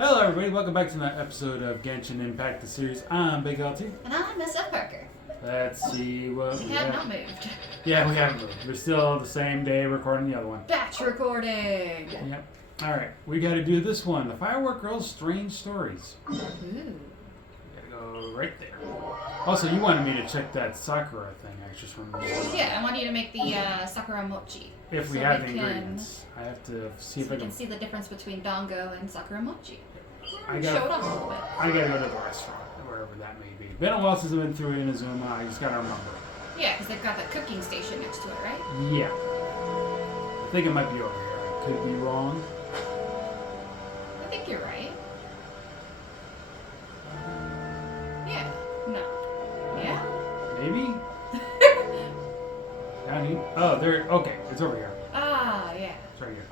Hello everybody, welcome back to another episode of Genshin Impact the Series. I'm Big LT. And I'm Miss F. Parker. Let's see what We have not moved. Yeah, we haven't moved. We're still the same day recording the other one. Batch recording! Yep. Alright, we gotta do this one. The Firework Girl's Strange Stories. Ooh. Gotta go right there. Also, you wanted me to check that Sakura thing, I just remembered. Yeah, I want you to make the Sakura mochi. If we So have the we can- ingredients. I have to see So if I we can... can see the difference between Dango and Sakura mochi. I Show it gotta, off a little bit. I gotta go to the restaurant, wherever that may be. Been a while since I've been through Inazuma, I just gotta remember. Yeah, because they've got that cooking station next to it, right? Yeah. I think it might be over here. I could be wrong. I think you're right. Yeah. No. Yeah? Maybe? Down here? Oh, there. Okay, it's over here. Ah, yeah. It's right here.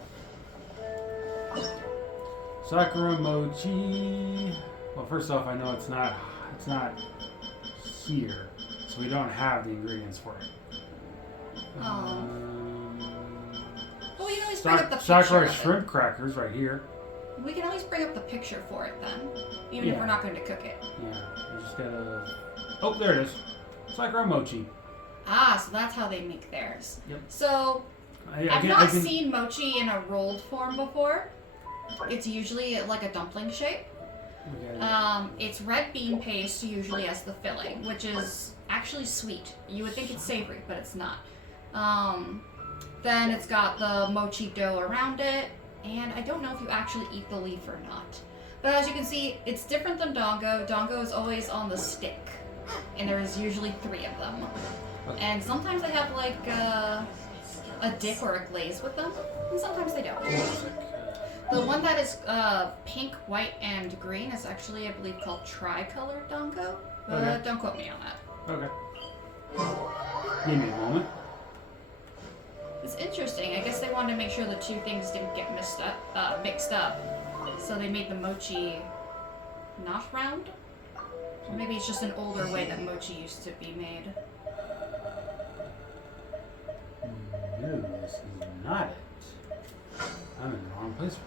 Sakura mochi. Well, first off, I know it's not here, so we don't have the ingredients for it. Well, we can always bring up the picture Sakura of it. shrimp crackers right here. We can always bring up the picture for it then, even if Yeah. we're not going to cook it. Yeah, we just gotta. Oh, there it is. Sakura mochi. Ah, so that's how they make theirs. Yep. So, I've I not can- seen mochi in a rolled form before. It's usually like a dumpling shape. we gotta- It's red bean paste usually as the filling, which is actually sweet. You would think it's savory, but it's not. Then it's got the mochi dough around it, and I don't know if you actually eat the leaf or not. But as you can see, it's different than Dango. Dango is always on the stick, and there's usually 3 of them. Okay. And sometimes they have like a dip or a glaze with them, and sometimes they don't. The one that is pink, white, and green is actually, I believe, called tricolored Dango. But Okay. don't quote me on that. Okay. Give me a moment. It's interesting. I guess they wanted to make sure the 2 things didn't get mixed up. So they made the mochi not round. Or maybe it's just an older way that mochi used to be made. No, this is not it. I'm in the wrong place for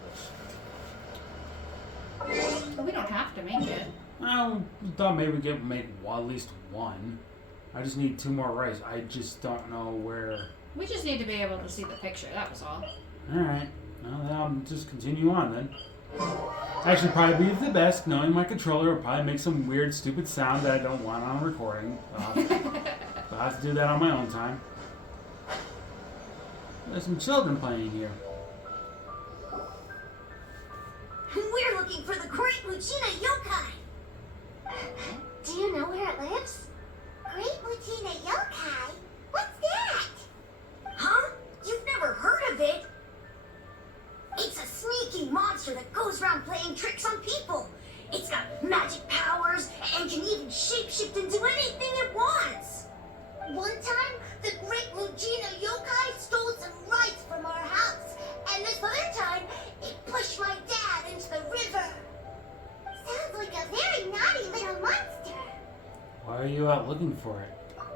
this. But we don't have to make it. I thought maybe we could make at least one. I just need 2 more rice. I just don't know where. We just need to be able to see the picture, that was all. Alright. Well, then I'll just continue on then. Actually, probably be the best. Knowing my controller will probably make some weird, stupid sound that I don't want on a recording. I'll have to do that on my own time. There's some children playing here. We're looking for the great Lucina yokai! Do you know where it lives? Great Lucina yokai? What's that? Huh? You've never heard of it? It's a sneaky monster that goes around playing tricks on people. It's got magic powers and can even shapeshift into anything it wants. One time, the great Lucina yokai stole some rice from our house, and this other time, it pushed my dad into the river. Sounds like a very naughty little monster. Why are you out looking for it?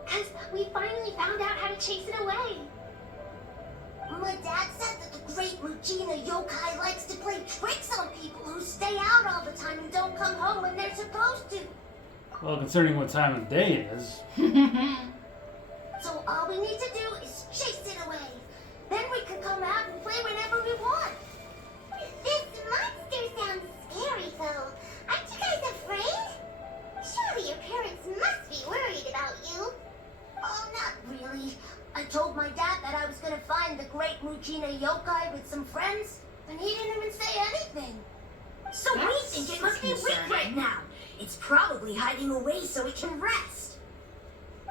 Because we finally found out how to chase it away. My dad said that the great Lucina yokai likes to play tricks on people who stay out all the time and don't come home when they're supposed to. Well, considering what time of day it is. So all we need to do is chase it away. Then we can come out and play whenever we want. This monster sounds scary, though. Aren't you guys afraid? Surely your parents must be worried about you. Oh, not really. I told my dad that I was gonna find the great Lucina yokai with some friends, and he didn't even say anything. So we That's think it must be weak concerning. right now. It's probably hiding away so it can rest.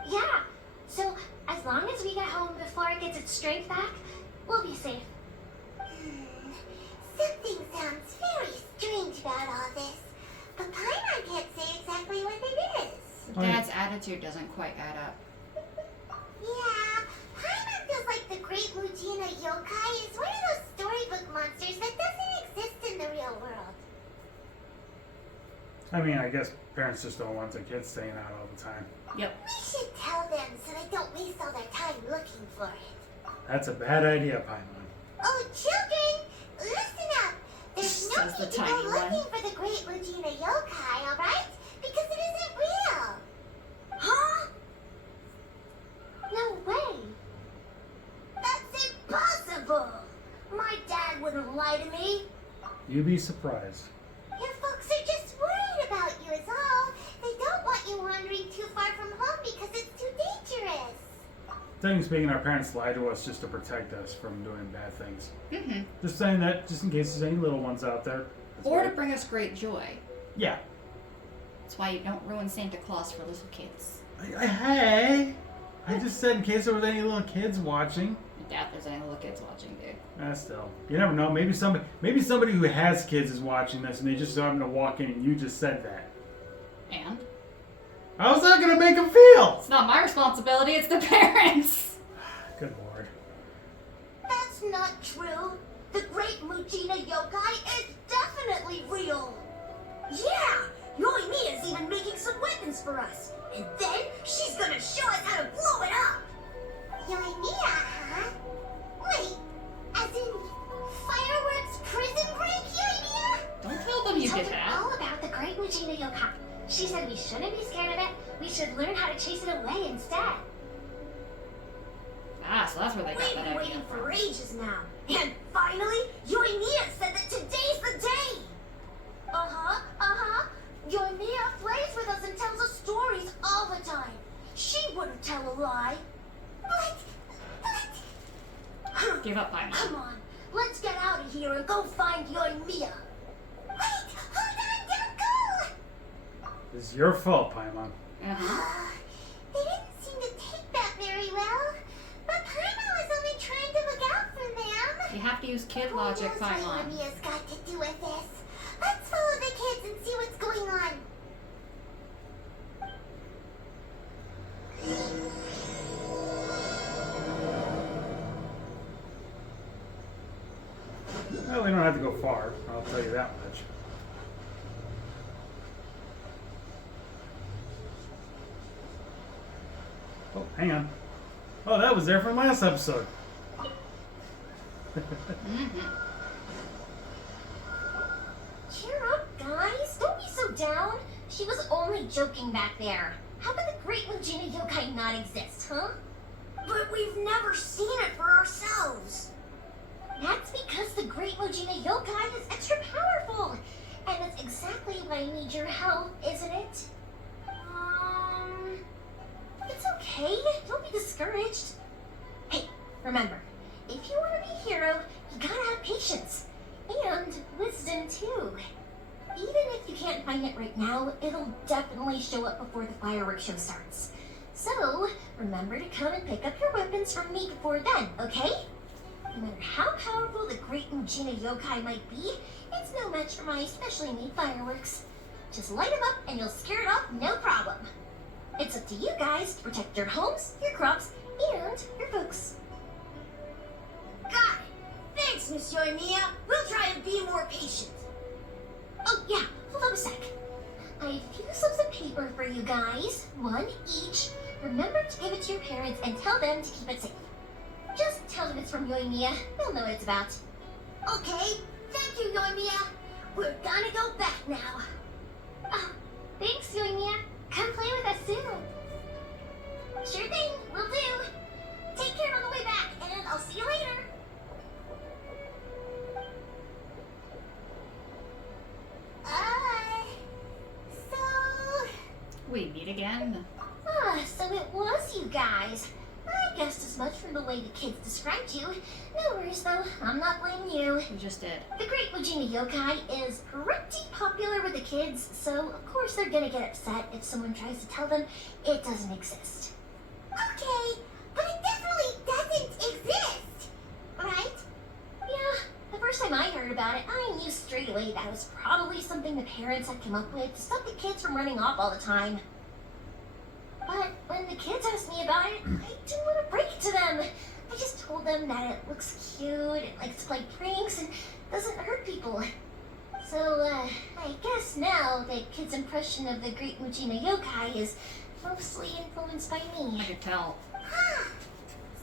Yeah, so as long as we get home before it gets its strength back, we'll be safe. Something sounds very strange about all this, but Paimon can't say exactly what it is. Dad's attitude doesn't quite add up. Yeah, Paimon feels like the great Lucina yokai is one of those storybook monsters that doesn't exist in the real world. I mean, I guess parents just don't want their kids staying out all the time. Yep. We should tell them so they don't waste all their time looking for it. That's a bad idea, Paimon. Oh, children, listen up. There's no says the You tiny go one. looking for the Great Regina Yokai, alright? Because it isn't real. Huh? No way. That's impossible. My dad wouldn't lie to me. You'd be surprised. Your folks are just worried about you is all. They don't want you wandering too far from home because it's too dangerous. Technically speaking, our parents lie to us just to protect us from doing bad things. Mm-hmm. Just saying that, just in case there's any little ones out there. That's Or why- to bring us great joy. Yeah. That's why you don't ruin Santa Claus for little kids. Hey! I just said in case there was any little kids watching. I doubt there's any little kids watching, dude. Still. You never know. Maybe somebody who has kids is watching this and they just happen to walk in and you just said that. And? How's that gonna make them feel? It's not my responsibility, it's the parents! Good lord. That's not true. The Great Regina Yokai is definitely real. Yeah, Yoimiya's even making some weapons for us. And then she's gonna show us how to blow it up. Yoimiya, huh? Wait, as in fireworks prison break, Yoimiya? Don't tell them you told did her that. all about the Great Regina Yokai. She said we shouldn't be scared of it. We should learn how to chase it away instead. Ah, so that's where they got We've that been idea waiting for from. ages now. And finally, Yoimiya said that today's the day. Yoimiya plays with us and tells us stories all the time. She wouldn't tell a lie. But... Give up, Paimon. Come on, let's get out of here and go find Yoimiya. Wait, hold on, don't go. It's your fault, Paimon. Uh-huh. They didn't seem to take that very well. But Paimon was only trying to look out for them. You have to use kid logic, Who knows what Paimon. Yoimiya's got to do with this? Let's follow the kids and see what's going on. Well, we don't have to go far. I'll tell you that much. Oh, hang on. Oh, that was there from last episode. Mm-hmm. Cheer up, guys. Don't be so down. She was only joking back there. How could the Great Regina Yokai not exist, huh? But we've never seen it for ourselves. That's because the Great Regina Yokai is extra powerful. And that's exactly why I need your help, isn't it? It's okay. Don't be discouraged. Hey, remember, if you want to be a hero, you gotta have patience. And wisdom, too. Even if you can't find it right now, it'll definitely show up before the fireworks show starts. So, remember to come and pick up your weapons from me before then, okay? No matter how powerful the Great Regina Yokai might be, it's no match for my specially made fireworks. Just light them up and you'll scare it off no problem. It's up to you guys to protect your homes, your crops, and your folks. Got it! Thanks, Miss Yoimiya. We'll try and be more patient. Oh, yeah, hold on a sec. I have a few slips of paper for you guys, one each. Remember to give it to your parents and tell them to keep it safe. Just tell them it's from Yoimiya. They'll know what it's about. Okay, thank you, Yoimiya. We're gonna go back now. Oh, thanks, Yoimiya. Come play with us soon. Sure thing, will do. Take care on the way back, and I'll see you later. So... We meet again. So it was you guys. I guessed as much from the way the kids described you. No worries, though. I'm not blaming you. We just did. The Great Regina Yokai is pretty popular with the kids, so of course they're gonna get upset if someone tries to tell them it doesn't exist. Okay, but it definitely doesn't exist, right? Yeah, the first time I heard about it, I knew straight away that was probably something the parents had come up with to stop the kids from running off all the time. But when the kids asked me about it, I didn't want to break it to them. I just told them that it looks cute, it likes to play pranks, and doesn't hurt people. So, I guess now the kids' impression of the Great Regina Yokai is mostly influenced by me. I could tell.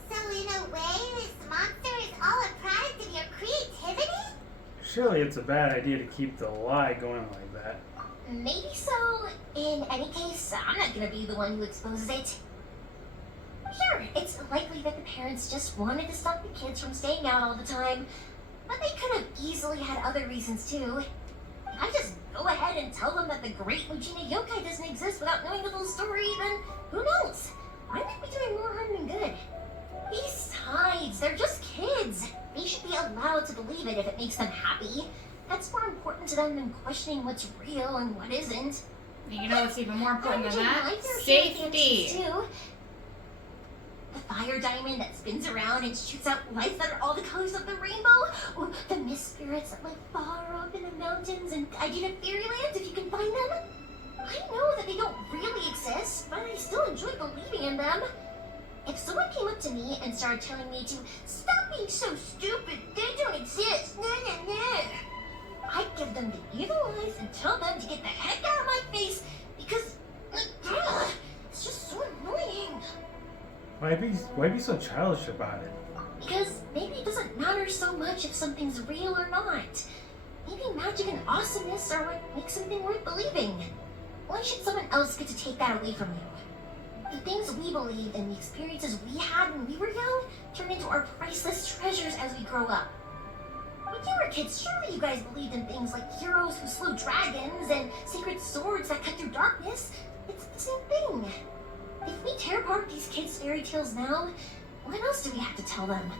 So in a way, this monster is all a product of your creativity? surely it's a bad idea to keep the lie going like that. Maybe so. In any case, I'm not gonna be the one who exposes it. Sure, it's likely that the parents just wanted to stop the kids from staying out all the time, but they could have easily had other reasons too. I just go ahead and tell them that the great Lucina yokai doesn't exist without knowing the full story, then who knows? I might be doing more harm than good. Besides, they're just kids. They should be allowed to believe it if it makes them happy. That's more important to them than questioning what's real and what isn't. You know what's even more important than that? Like their fancies Safety. too. The fire diamond that spins around and shoots out lights that are all the colors of the rainbow, or the mist spirits that live far up in the mountains and guide you to fairyland if you can find them. I know that they don't really exist, but I still enjoy believing in them. If someone came up to me and started telling me to stop being so stupid, they don't exist, I'd give them the evil eyes and tell them to get the heck out of my face because it's just so annoying. Why be so childish about it? Because maybe it doesn't matter so much if something's real or not. Maybe magic and awesomeness are what makes something worth believing. Why should someone else get to take that away from you? The things we believed and the experiences we had when we were young turn into our priceless treasures as we grow up. When you were kids, surely you guys believed in things like heroes who slew dragons and secret swords that cut through darkness. It's the same thing. If we tear apart these kids' fairy tales now, what else do we have to tell them?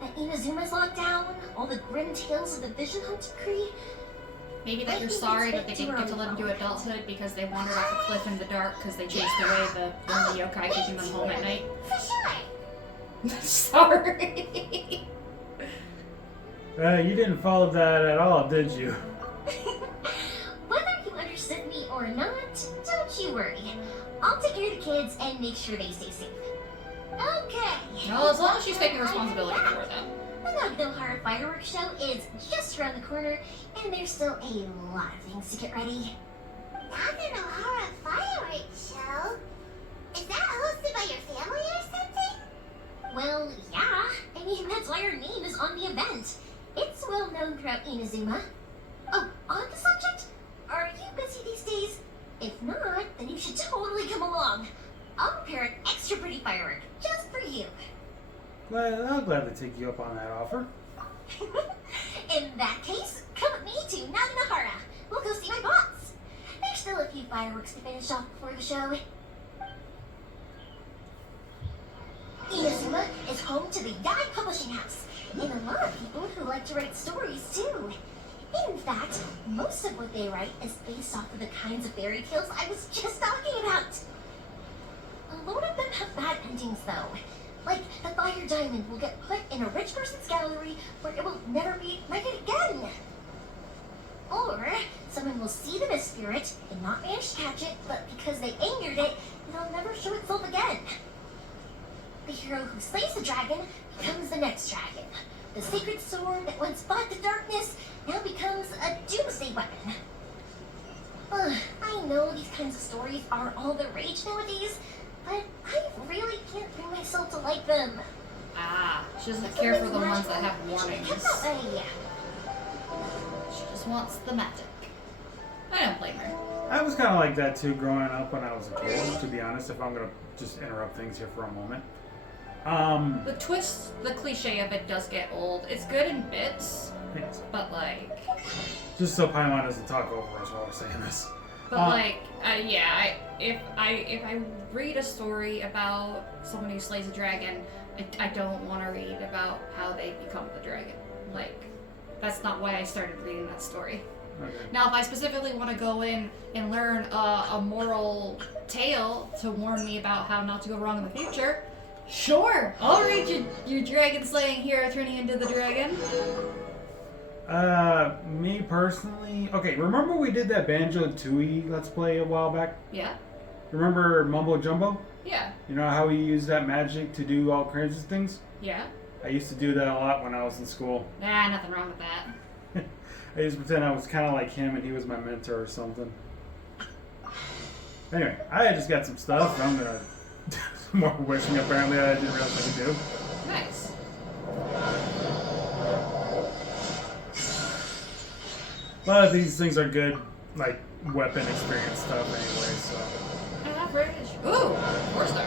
That Inazuma's locked down? All the grim tales of the Vision Hunter Cree? Maybe that you're sorry that they didn't get to live into adulthood because they wandered off a cliff in the dark because they chased away the lonely yokai keeping them home at night. For sure. Sorry. You didn't follow that at all, did you? Whether you understood me or not, don't you worry. I'll take care of the kids and make sure they stay safe. Okay. Well, as long as she's taking responsibility for them. The Nagano fireworks show is just around the corner, and there's still a lot of things to get ready. Nagano fireworks show? Is that hosted by your family or something? Well, yeah. I mean, that's why your name is on the event. It's well known throughout Inazuma. Oh, on the subject, are you busy these days? If not, then you should totally come along. I'll prepare an extra pretty firework just for you. I'm glad to take you up on that offer. In that case, come with me to Naganohara. We'll go see my boss. There's still a few fireworks to finish off before the show. Inazuma is home to the Yai Publishing House, and a lot of people who like to write stories too. In fact, most of what they write is based off of the kinds of fairy tales I was just talking about. A lot of them have bad endings though. Like, the fire diamond will get put in a rich person's gallery where it will never be ignited again. Or, someone will see the mist spirit and not manage to catch it, but because they angered it, it'll never show itself again. The hero who slays the dragon becomes the next dragon. The sacred sword that once fought the darkness now becomes a doomsday weapon. I know these kinds of stories are all the rage nowadays, but I really can't bring myself to like them. Ah, she doesn't care for the ones that have warnings. Yeah. She just wants the magic. I don't blame her. I was kind of like that too growing up when I was a kid, to be honest, if I'm going to just interrupt things here for a moment. The twist, the cliche of it does get old. It's good in bits, Yes. but like... Just so Paimon doesn't talk over us while we're saying this. But if I read a story about someone who slays a dragon, I don't want to read about how they become the dragon. Like, that's not why I started reading that story. Okay. Now, if I specifically want to go in and learn a moral tale to warn me about how not to go wrong in the future, sure, I'll read your dragon slaying hero turning into the dragon. Me personally, okay, remember we did that Banjo-Tooie Let's Play a while back? Yeah. Remember Mumbo Jumbo? Yeah. You know how we use that magic to do all kinds of things? Yeah. I used to do that a lot when I was in school. Nah, nothing wrong with that. I used to pretend I was kind of like him and he was my mentor or something. Anyway, I just got some stuff. I'm gonna do some more wishing apparently I didn't realize I could do. Nice. A lot of these things are good, like, weapon experience stuff anyway, so. Average. Ooh, 4-star. I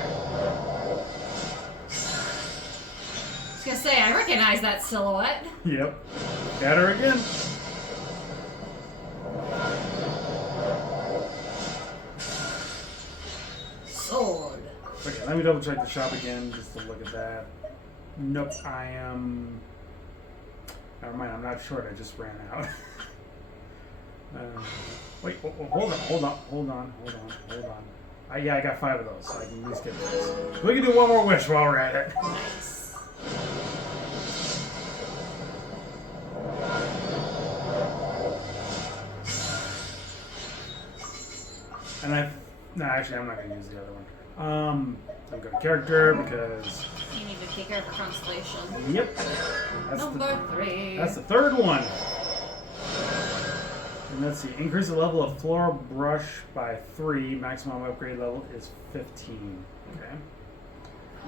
was gonna say, I recognize that silhouette. Yep. Got her again. Sword. Okay, let me double check the shop again just to look at that. Nope, I am. Never mind, I'm not short, I just ran out. Wait, hold on. Yeah, I got 5 of those, so I can at least get this. We can do one more wish while we're at it. Nice. And no, actually, I'm not going to use the other one. I'll go to character because. You need to take care of her constellation. Yep. Number 3. That's the third one. And let's see, increase the level of floor brush by 3. Maximum upgrade level is 15. Okay.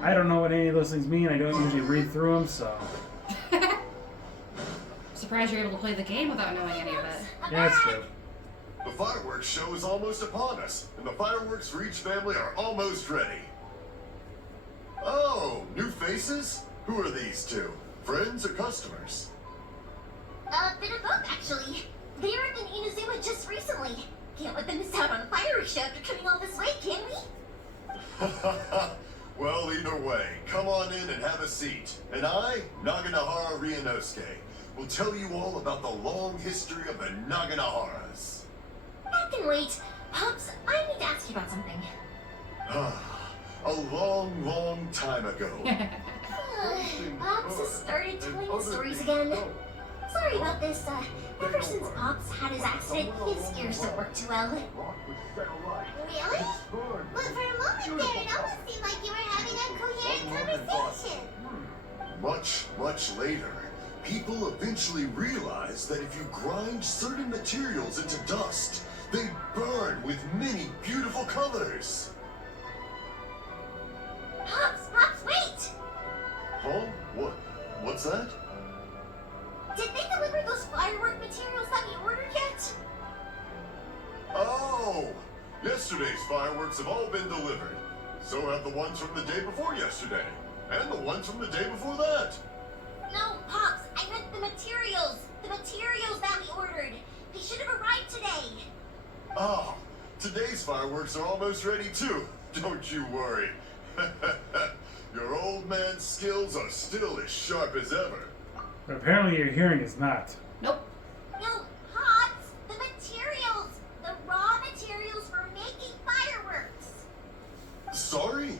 I don't know what any of those things mean. I don't usually read through them, so. Surprised you're able to play the game without knowing any of it. Yeah, that's true. The fireworks show is almost upon us, and the fireworks for each family are almost ready. Oh, new faces? Who are these two? Friends or customers? A bit of both, actually. They were in Inazuma just recently. Can't let them miss out on a fireworks show after coming all this way, can we? Well, either way, come on in and have a seat. And I, Naganahara Ryunosuke, will tell you all about the long history of the Naganaharas. That can wait. Pops, I need to ask you about something. A long, long time ago. Pops has started telling stories again. Sorry about this. Ever since Pops had his accident, his ears don't work too well. Really? But for a moment there, it almost seemed like you were having a coherent conversation. Much, much later, people eventually realized that if you grind certain materials into dust, they burn with many beautiful colors. Pops, wait! Huh? What's that? Did they deliver those firework materials that we ordered yet? Oh! Yesterday's fireworks have all been delivered. So have the ones from the day before yesterday. And the ones from the day before that. No, Pops, I meant the materials. The materials that we ordered. They should have arrived today. Oh, today's fireworks are almost ready too. Don't you worry. Your old man's skills are still as sharp as ever. But apparently your hearing is not. Nope. No, Pops, the materials. The raw materials for making fireworks. Sorry?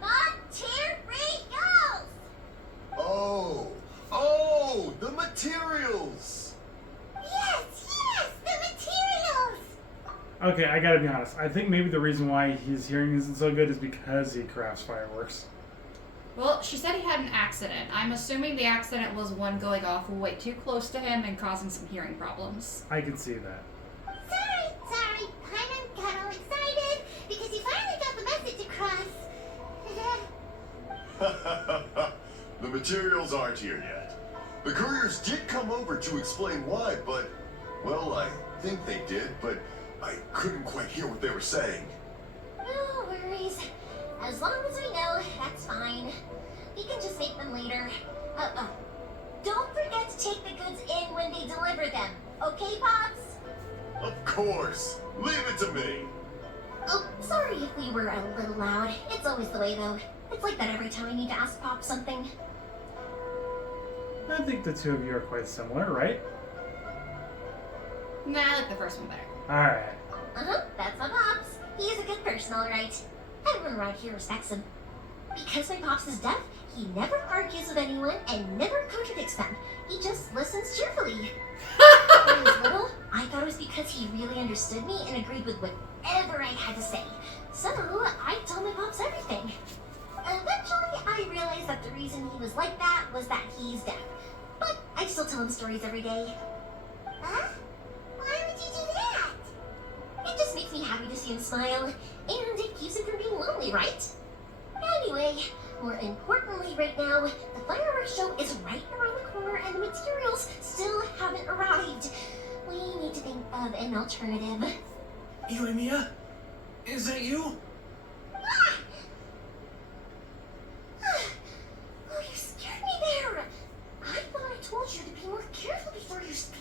Materials! Oh, the materials! Yes, the materials! Okay, I gotta be honest. I think maybe the reason why his hearing isn't so good is because he crafts fireworks. Well, she said he had an accident. I'm assuming the accident was one going off way too close to him and causing some hearing problems. I can see that. Sorry. Paimon got all excited because he finally got the message across. The materials aren't here yet. The couriers did come over to explain why, but, well, I think they did, but I couldn't quite hear what they were saying. No worries. As long as we know, that's fine. We can just make them later. Don't forget to take the goods in when they deliver them. Okay, Pops? Of course. Leave it to me. Oh, sorry if we were a little loud. It's always the way, though. It's like that every time I need to ask Pop something. I think the two of you are quite similar, right? Nah, I like the first one better. Alright. That's my Pops. He is a good person, alright. Everyone around here respects him. Because my Pops is deaf, he never argues with anyone and never contradicts them. He just listens cheerfully. When I was little, I thought it was because he really understood me and agreed with whatever I had to say. So, I told my Pops everything. Eventually, I realized that the reason he was like that was that he's deaf. But I still tell him stories every day. Huh? Why would you do that? It just makes me happy to see him smile, and it keeps him from being lonely, right? Anyway, More importantly right now, the fireworks show is right around the corner and the materials still haven't arrived. We need to think of an alternative. Yoimiya? Is that you? Oh, you scared me there! I thought I told you to be more careful before you speak.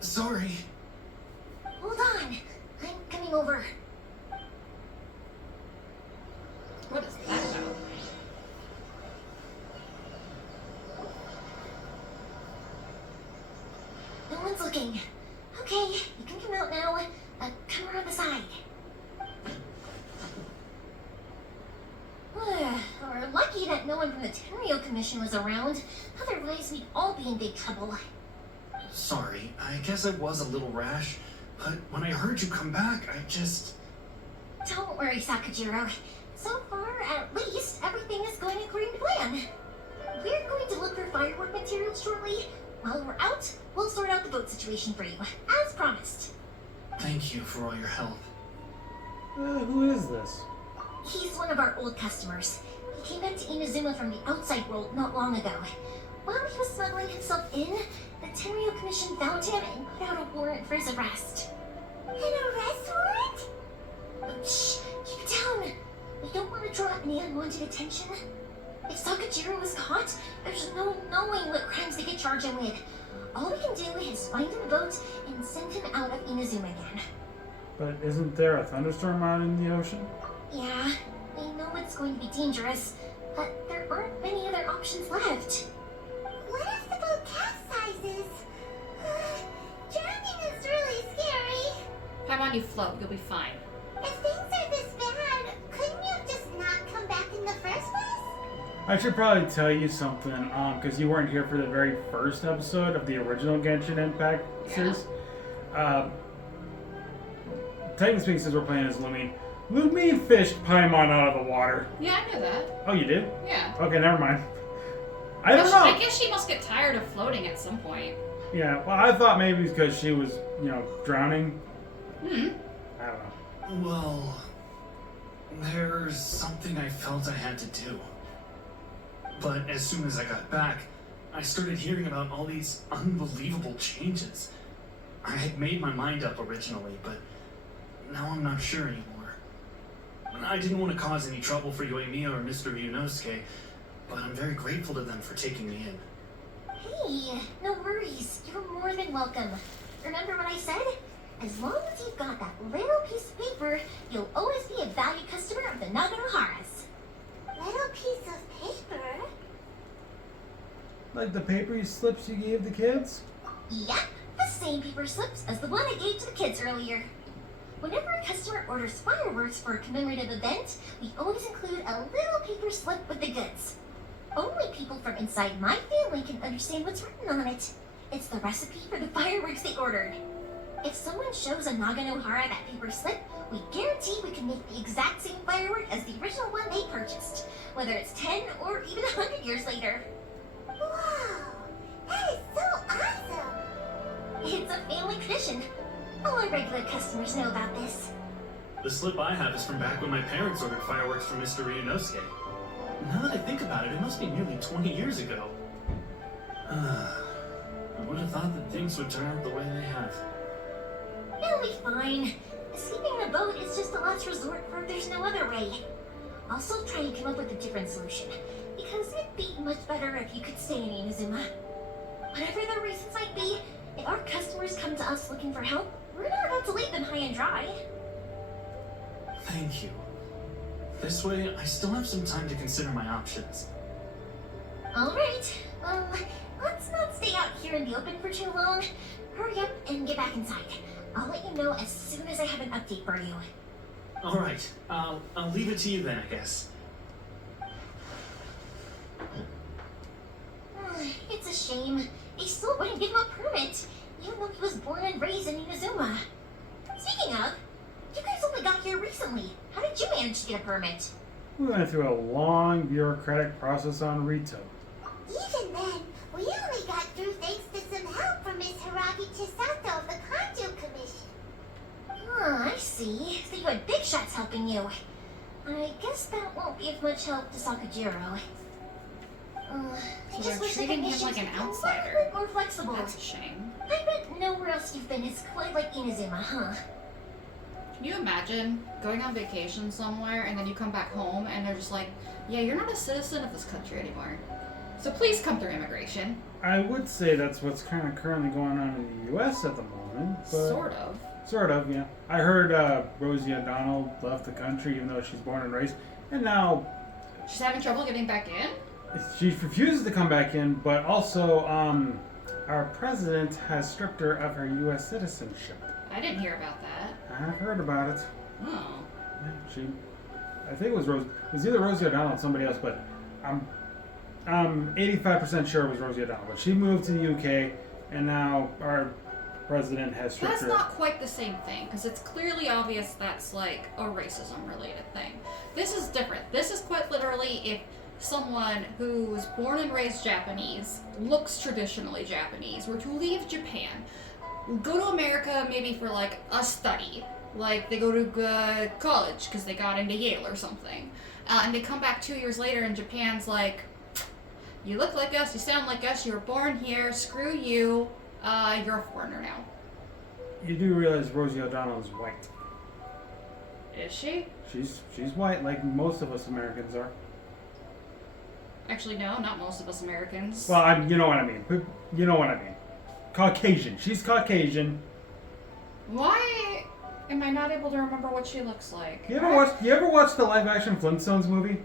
Sorry. Hold on, I'm coming over. What is that about? No one's looking. Okay, you can come out now. Come around the side. We're lucky that no one from the Terrio Commission was around. Otherwise, we'd all be in big trouble. Sorry, I guess I was a little rash, but when I heard you come back, I just... Don't worry, Sakajiro. So far, at least, everything is going according to plan. We're going to look for firework materials shortly. While we're out, we'll sort out the boat situation for you, as promised. Thank you for all your help. Who is this? He's one of our old customers. He came back to Inazuma from the outside world not long ago. While he was smuggling himself in, the Terrio Commission found him and put out a warrant for his arrest. An arrest warrant? Shh, keep it down. We don't want to draw any unwanted attention. If Sakajiro was caught, there's no knowing what crimes they could charge him with. All we can do is find him a boat and send him out of Inazuma again. But isn't there a thunderstorm out in the ocean? Yeah, we know it's going to be dangerous, but there aren't many other options left. What if the boat capsizes? Drowning is really scary. How about you float? You'll be fine. If things are this bad, couldn't you just not come back in the first place? I should probably tell you something, because you weren't here for the very first episode of the original Genshin Impact series. Technically speaking, since we're playing as Lumine, Lumine fished Paimon out of the water. Yeah, I knew that. Oh, you did? Yeah. Okay, never mind. I don't know. I guess she must get tired of floating at some point. Yeah, well, I thought maybe because she was, drowning. Hmm. I don't know. Well, there's something I felt I had to do. But as soon as I got back, I started hearing about all these unbelievable changes. I had made my mind up originally, but now I'm not sure anymore. I didn't want to cause any trouble for Yoimiya or Mr. Ryunosuke, but I'm very grateful to them for taking me in. Hey, no worries. You're more than welcome. Remember what I said? As long as you've got that little piece of paper, you'll always be a valued customer of the Naganoharas. Little piece of paper? Like the paper slips you gave the kids? Yep, the same paper slips as the one I gave to the kids earlier. Whenever a customer orders fireworks for a commemorative event, we always include a little paper slip with the goods. Only people from inside my family can understand what's written on it. It's the recipe for the fireworks they ordered. If someone shows a Naganohara that paper slip, we guarantee we can make the exact same firework as the original one they purchased, whether it's 10 or even 100 years later. Wow, that is so awesome! It's a family tradition. All our regular customers know about this. The slip I have is from back when my parents ordered fireworks from Mr. Ryunosuke. Now that I think about it, it must be nearly 20 years ago. I would have thought that things would turn out the way they have. It'll be fine. Escaping in a boat is just a last resort for if there's no other way. Also try and come up with a different solution, because it'd be much better if you could stay in Inazuma. Whatever the reasons might be, if our customers come to us looking for help, we're not about to leave them high and dry. Thank you. This way, I still have some time to consider my options. Alright, well, let's not stay out here in the open for too long. Hurry up and get back inside. I'll let you know as soon as I have an update for you. Alright, I'll leave it to you then, I guess. It's a shame. They still wouldn't give him a permit, even though he was born and raised in Inazuma. Speaking of, you guys only got here recently. How did you manage to get a permit? We went through a long bureaucratic process on Rito. Even then, we only got through thanks to some help from Miss Haragi Chisato of the Kanjo Commission. Oh, I see. So you had big shots helping you. I guess that won't be of much help to Sakajiro. I So just they're wish treating the him like an conditions were outsider. more flexible. That's a shame. I bet nowhere else you've been is quite like Inazuma, huh? Can you imagine going on vacation somewhere and then you come back home and they're just like, yeah, you're not a citizen of this country anymore. So please come through immigration. I would say that's what's kind of currently going on in the U.S. at the moment. But Sort of. Sort of, yeah. I heard Rosie O'Donnell left the country even though she's born and raised, and now She's having trouble getting back in? she refuses to come back in, but also our president has stripped her of her U.S. citizenship. I didn't hear about that. I've heard about it. Oh. Yeah, I think it was Rose. It was either Rosie O'Donnell or somebody else, but I'm 85% sure it was Rosie O'Donnell. But she moved to the UK, and now our president has stripped That's her. not quite the same thing, because it's clearly obvious that's like a racism-related thing. This is different. This is quite literally if someone who was born and raised Japanese, looks traditionally Japanese, were to leave Japan, go to America maybe for like a study, like they go to college because they got into Yale or something, and they come back 2 years later and Japan's like, you look like us, you sound like us, you were born here, screw you, you're a foreigner now. You do realize Rosie O'Donnell is white. Is she? She's white, like most of us Americans are. Actually, no, not most of us Americans. Well, you know what I mean. You know what I mean. Caucasian. She's Caucasian. Why am I not able to remember what she looks like? You ever watch the live action Flintstones movie?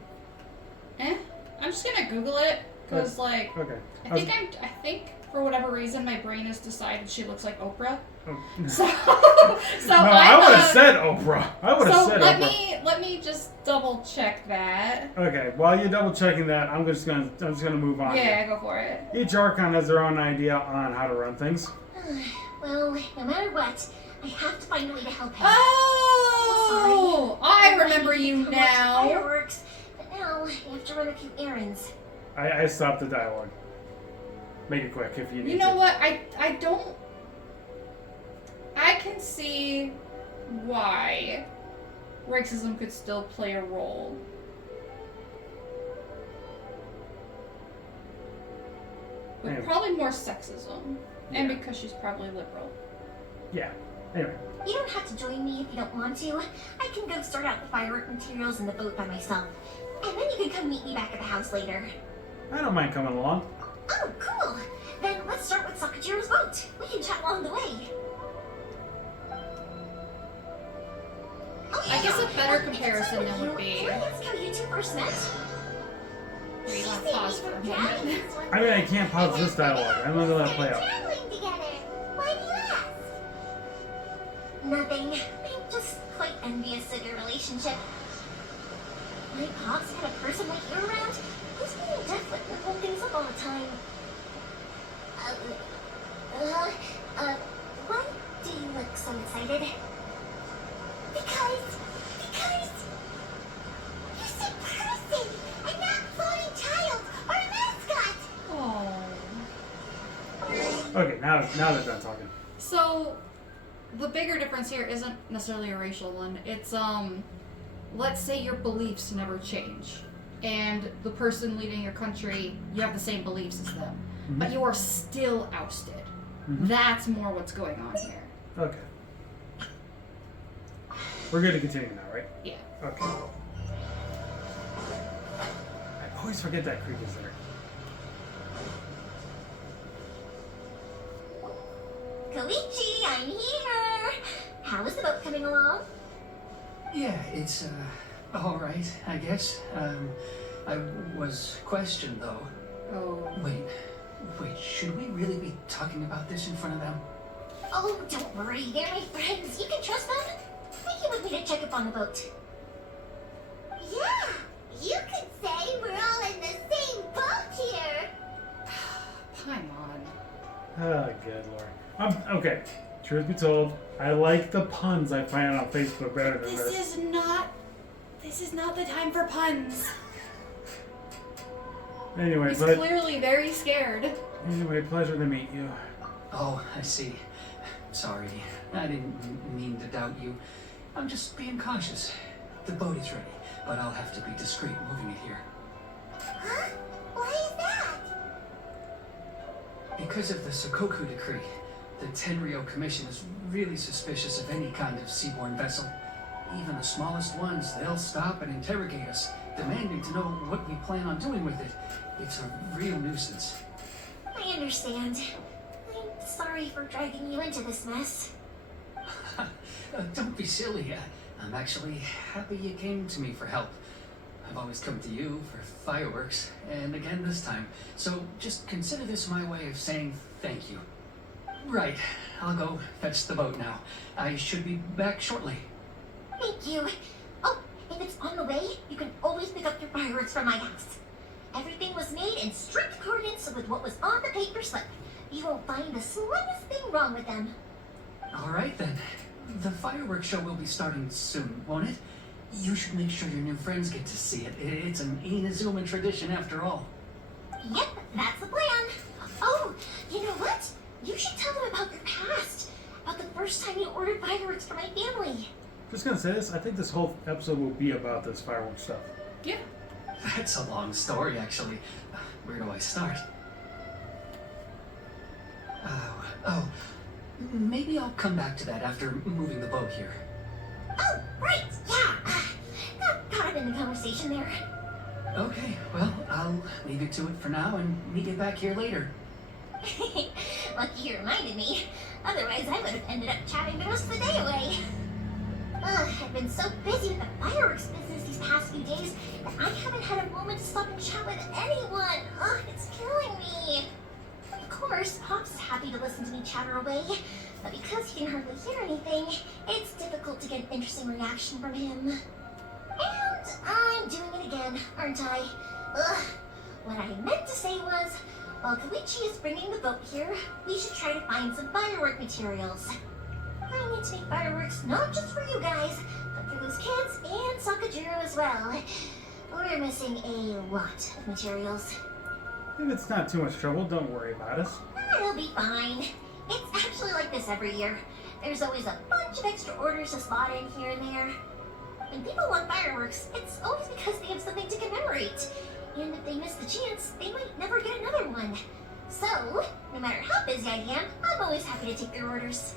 I'm just gonna Google it because, like, Okay. I think for whatever reason my brain has decided she looks like Oprah. Oh. So, No, I would have said Oprah. I would have said Oprah. Let me just double check that. Okay, while you're double checking that, I'm just gonna move on. Yeah, go for it. Each Archon has their own idea on how to run things. Well, no matter what, I have to find a way to help him. Oh, I remember you Watch now. Fireworks, but now I have to run a few errands. I stopped the dialogue. Make it quick if you need to. You know what? I don't. I can see why racism could still play a role. But Anyway. probably more sexism. And Yeah. because she's probably liberal. Yeah. Anyway. You don't have to join me if you don't want to. I can go sort out the firework materials in the boat by myself. And then you can come meet me back at the house later. I don't mind coming along. Oh, cool. Then let's start with Sakajiro's boat. We can chat along the way. I guess a better comparison then would be. Can I ask how you two first met? Wait, you want to pause for a moment? I mean, I can't pause this dialogue. I'm gonna let it play out. Traveling together. Why do you ask? Nothing. I'm just quite envious of your relationship. My pops had a person like you around who's being definite and hold things up all the time. Why do you look so excited? Because you're so person and not floating child or a mascot. Oh. Okay, now they're done talking. So, the bigger difference here isn't necessarily a racial one. It's, let's say your beliefs never change. And the person leaving your country, you have the same beliefs as them. Mm-hmm. But you are still ousted. Mhm. That's more what's going on here. Okay. We're good to continue now, right? Yeah. Okay. I always forget that creek is there. Koichi, I'm here. How is the boat coming along? Yeah, it's, alright, I guess. I was questioned, though. Oh. Wait, should we really be talking about this in front of them? Oh, don't worry. They're my friends. You can trust them. They came with me to check up on the boat. Yeah, you could say we're all in the same boat here. Come on. Oh, good lord. Okay. Truth be told, I like the puns I find on Facebook better than this. This is not the time for puns. Anyway, He's but clearly very scared. anyway, pleasure to meet you. Oh, I see. Sorry, I didn't mean to doubt you. I'm just being cautious. The boat is ready. but I'll have to be discreet moving it here. Huh? Why is that? Because of the Sokoku decree, the Tenryo Commission is really suspicious of any kind of seaborne vessel. Even the smallest ones, they'll stop and interrogate us, demanding to know what we plan on doing with it. It's a real nuisance. I understand. I'm sorry for dragging you into this mess. Don't be silly. I'm actually happy you came to me for help. I've always come to you for fireworks, and again this time. So just consider this my way of saying thank you. Right, I'll go fetch the boat now. I should be back shortly. Thank you. Oh, if it's on the way, you can always pick up your fireworks from my house. Everything was made in strict accordance with what was on the paper slip. You won't find the slightest thing wrong with them. All right then. The fireworks show will be starting soon, won't it? You should make sure your new friends get to see it. It's an Inazuma tradition after all. Yep, that's the plan. Oh, you know what? You should tell them about your past. About the first time you ordered fireworks for my family. Just gonna say this. I think this whole episode will be about this fireworks stuff. Yeah. That's a long story, actually. Where do I start? Maybe I'll come back to that after moving the boat here. Oh, right, yeah. Got caught up in the conversation there. Okay, well, I'll leave you to it for now and meet you back here later. Lucky you reminded me. Otherwise, I would have ended up chatting the rest of the day away. I've been so busy with the fireworks business these past few days that I haven't had a moment to stop and chat with anyone. It's killing me. Of course, Pop's happy to listen to me chatter away, but because he can hardly hear anything, it's difficult to get an interesting reaction from him. And I'm doing it again, aren't I? What I meant to say was, while Koichi is bringing the boat here, we should try to find some firework materials. I need to make fireworks not just for you guys, but for those kids and Sakajiro as well. We're missing a lot of materials. If it's not too much trouble, don't worry about us. It'll be fine. It's actually like this every year. There's always a bunch of extra orders to slot in here and there. When people want fireworks, it's always because they have something to commemorate. And if they miss the chance, they might never get another one. So, no matter how busy I am, I'm always happy to take their orders.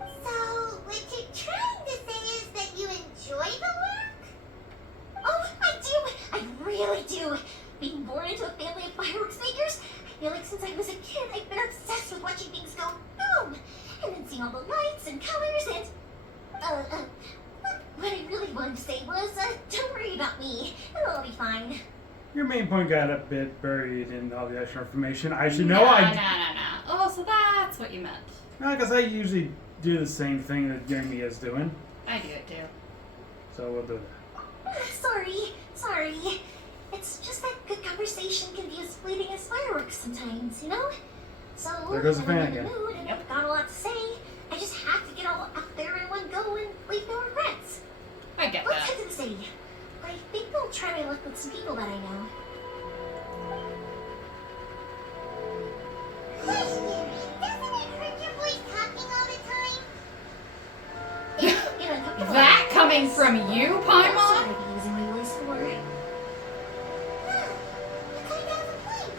So, what you're trying to say is that you enjoy the work? Oh, I do! I really do! Being born into a family of fireworks makers, I feel like since I was a kid, I've been obsessed with watching things go boom! And then seeing all the lights and colors and... What I really wanted to say was, don't worry about me. It'll all be fine. Your main point got a bit buried in all the extra information. I should know. No. Oh, so that's what you meant. No, because I usually do the same thing that Jamie is doing. I do it too. So we'll do that. Sorry. It's just that good conversation can be as fleeting as fireworks sometimes, you know? So, There goes the when I'm fan in the again. mood and I've got a lot to say, I just have to get all out there in one go and leave no regrets. I get Let's that. head to the city. I think I'll try my luck with some people that I know. Question, doesn't it hurt your voice talking all the time? That coming from you, Paimon? Paimon? I'd be using my voice for. You kinda have a point.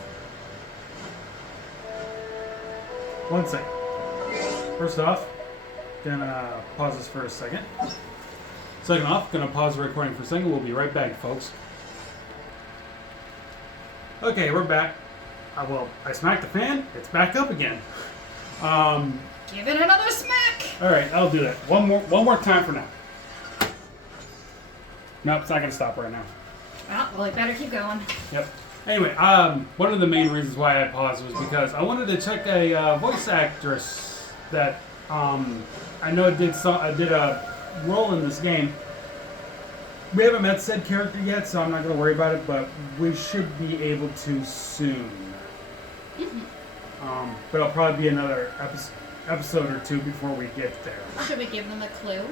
One second. First off, gonna pause this for a second. Second off, gonna pause the recording for a second. We'll be right back, folks. Okay, we're back. I smacked the fan. It's back up again. Give it another smack. All right, I'll do that. One more time for now. Nope, it's not gonna stop right now. Well, it better keep going. Yep. Anyway, one of the main reasons why I paused was because I wanted to check a voice actress that I know did a role in this game. We haven't met said character yet, so I'm not going to worry about it, but we should be able to soon. But it'll probably be another episode or two before we get there. Should we give them a clue?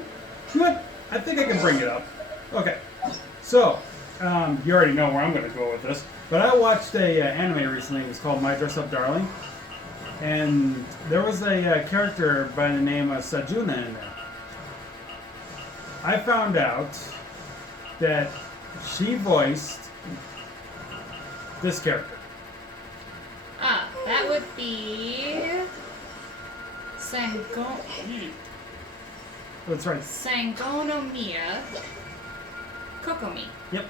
But I think I can bring it up. Okay, so you already know where I'm going to go with this, but I watched a anime recently. It was called My Dress Up Darling, and there was a character by the name of Sajuna in there. I found out that She voiced this character. That would be That's right. Sangonomiya Kokomi. Yep.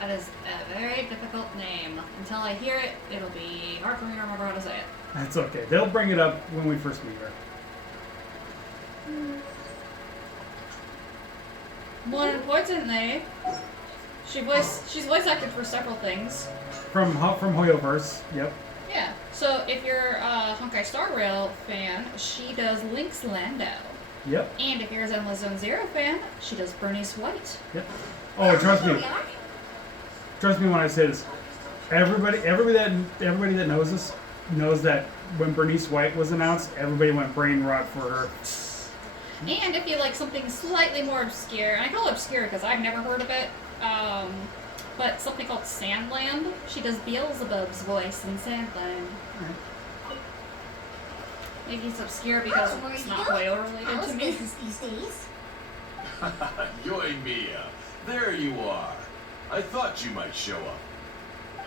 That is a very difficult name. Until I hear it, it'll be hard for me to remember how to say it. That's okay. They'll bring it up when we first meet her. More importantly, she's voice acted for several things. From Hoyoverse. Yep. Yeah. So if you're a Honkai Star Rail fan, she does Link's Lando. Yep. And if you're a Zenless Zone Zero fan, she does Bernice White. Yep. Oh, trust Here me. we are. Trust me when I say this. Everybody that knows this knows that when Bernice White was announced, everybody went brain rot for her. And if you like something slightly more obscure, and I call it obscure because I've never heard of it, but something called Sandland, she does Beelzebub's voice in Sandland. Maybe it's obscure because it's not Hoyo related How's to me. business these days? Yoimiya, there you are. I thought you might show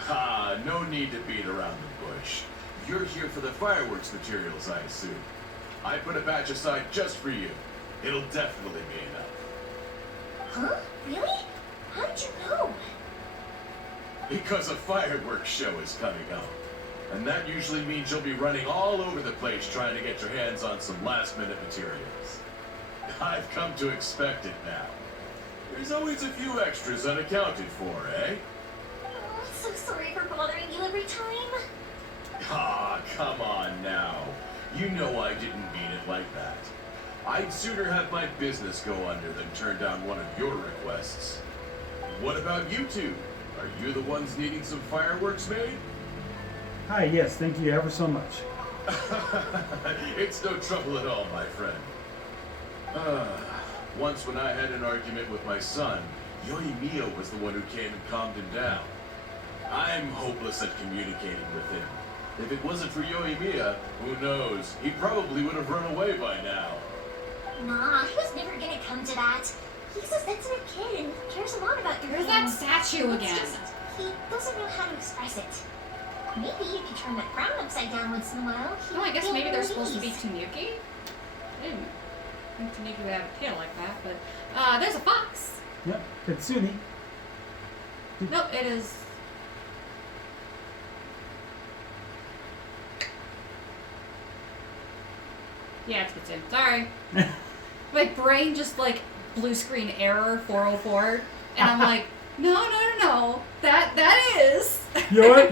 up. No need to beat around the bush. You're here for the fireworks materials, I assume. I put a batch aside just for you. It'll definitely be enough. Huh? Really? How did you know? Because a fireworks show is coming up. And that usually means you'll be running all over the place trying to get your hands on some last-minute materials. I've come to expect it now. There's always a few extras unaccounted for, eh? Oh, I'm so sorry for bothering you every time. Come on now. You know I didn't mean it like that. I'd sooner have my business go under than turn down one of your requests. What about you two? Are you the ones needing some fireworks made? Hi, yes, thank you ever so much. It's no trouble at all, my friend. Once when I had an argument with my son, Yoimiya was the one who came and calmed him down. I'm hopeless at communicating with him. If it wasn't for Yoimiya, who knows, he probably would have run away by now. Nah, he was never gonna come to that. He's a sensitive kid and cares a lot about your Where's that feelings. statue It's again? just, he doesn't know how to express it. Maybe you could turn that frown upside down once in a while. Oh, I guess He'd maybe feel they're supposed to be released. Tanuki? I didn't think Tanuki would have a tail like that, but there's a fox. Yep. Kitsune. Nope, it is. Yeah, it's Kitsune. Sorry. My brain just like blue screen error 404, and I'm like, no. That is. You know what?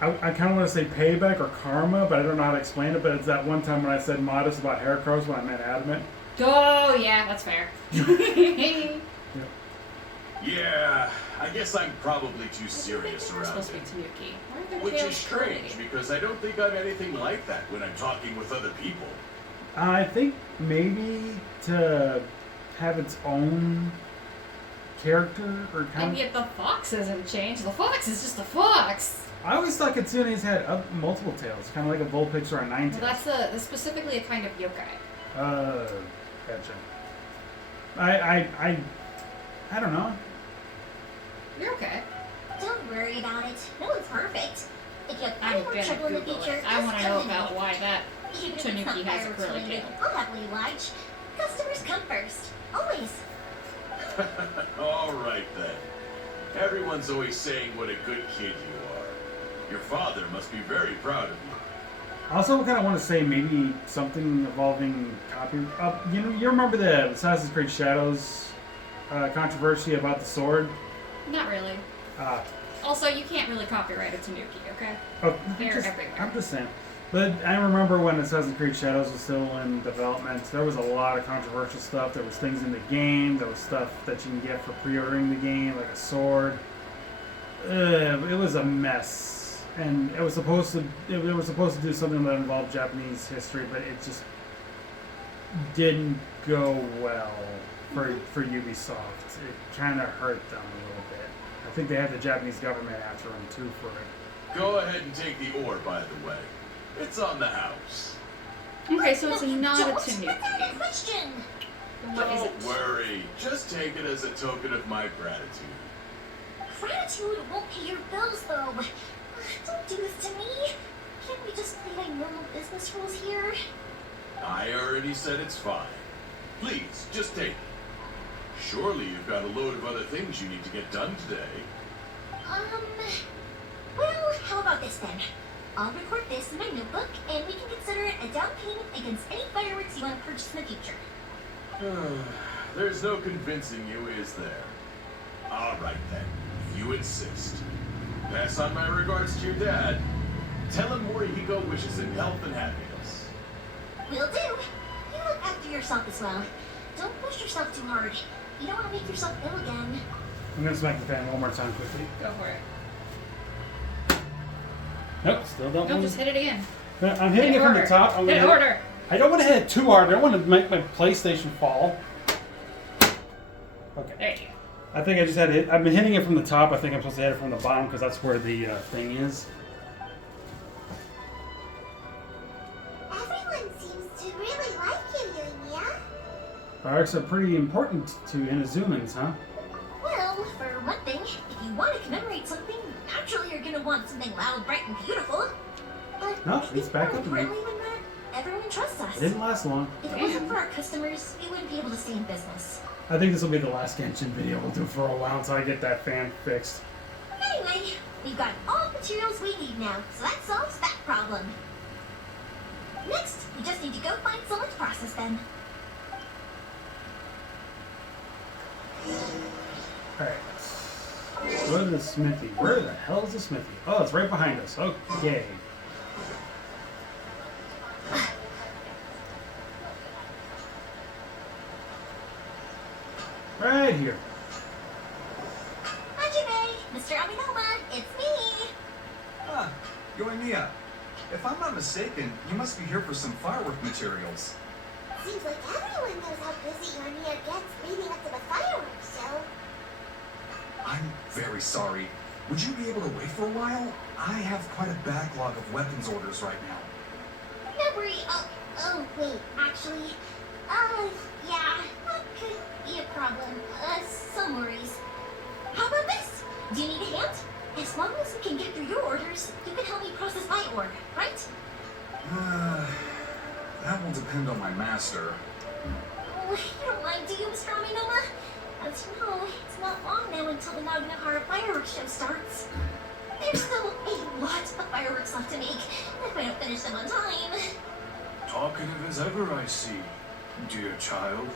I kind of want to say payback or karma, but I don't know how to explain it. But it's that one time when I said modest about hair curls when I meant adamant. Oh yeah, that's fair. Yeah, I guess I'm probably too serious We're around supposed to be it. Tanuki. Why are their Which tails is strange, curly? because I don't think I'm anything like that when I'm talking with other people. I think maybe to have its own character or kind And of. yet the fox hasn't changed. The fox is just a fox. I always thought Kitsune's had multiple tails, kind of like a Vulpix or a Well, Ninetales. that's specifically a kind of yokai. Gotcha. I don't know. You're okay. Don't worry about it. No one's perfect. If you have any I'm more gonna trouble in the Google future, it. I just want to come know to me. about why that. Even if it's Tanuki not has a fireworks curly related, tail. I'll happily watch. Customers come first. Always. All right then. Everyone's always saying what a good kid you are. Your father must be very proud of you. I also kind of want to say maybe something involving copy. You remember the Assassin's Creed Shadows controversy about the sword? Not really. Also, you can't really copyright a Tanuki, okay? They're everywhere. I'm just saying. But I remember when Assassin's Creed Shadows was still in development, there was a lot of controversial stuff. There was things in the game. There was stuff that you can get for pre-ordering the game, like a sword. It was a mess, and it was supposed to. They were supposed to do something that involved Japanese history, but it just didn't go well for Ubisoft. It kind of hurt them a little bit. I think they had the Japanese government after them too for it. Go ahead and take the ore, by the way. It's on the house. Okay, so it's not a Don't Tanuki. put that in question. What is it? Don't worry. Just take it as a token of my gratitude. Gratitude won't pay your bills, though. Don't do this to me. Can't we just play by normal business rules here? I already said it's fine. Please, just take it. Surely you've got a load of other things you need to get done today. Well, how about this then? I'll record this in my notebook, and we can consider it a down payment against any fireworks you want to purchase in the future. There's no convincing you, is there? Alright then, if you insist. Pass on my regards to your dad. Tell him Morihiko wishes him health and happiness. Will do. You look after yourself as well. Don't push yourself too hard. You don't want to make yourself ill again. I'm gonna smack the fan one more time quickly. Go for it. Nope, still don't No, want just hit it again. I'm hitting it from the top. I'm Hit gonna order. I don't want to hit it too hard. I don't want to make my PlayStation fall. Okay. There you go. I think I just had to hit. I've been hitting it from the top. I think I'm supposed to hit it from the bottom because that's where the thing is. Everyone seems to really like you, Yunya. Fireworks are pretty important to Inazumans, huh? Well, for one thing, if you want to commemorate something, naturally you're gonna want something loud, bright, and beautiful. But No, I think it's back more up again. importantly than that, everyone trusts us. It didn't last long. If it wasn't for our customers, we wouldn't be able to stay in business. I think this will be the last Genshin video we'll do for a while until I get that fan fixed. Anyway, we've got all the materials we need now, so that solves that problem. Next, we just need to go find someone to process them. Alright. Go to the smithy. Where the hell is the smithy? Oh, it's right behind us. Okay. Right here. Hajime, Mr. Aminoma, it's me! Ah, Yoimiya. If I'm not mistaken, you must be here for some firework materials. Seems like everyone knows how busy Yunya gets leading up to the fireworks show. I'm very sorry. Would you be able to wait for a while? I have quite a backlog of weapons orders right now. No worry. Oh, wait, actually, yeah, that could be a problem. Some worries. How about this? Do you need a hand? As long as we can get through your orders, you can help me process my order, right? That will depend on my master. Oh, you don't mind, do you, Mr. Aminoma? As you know, it's not long now until the Naganohara fireworks show starts. There's still a lot of fireworks left to make, if I don't finish them on time. Talkative as ever, I see, dear child.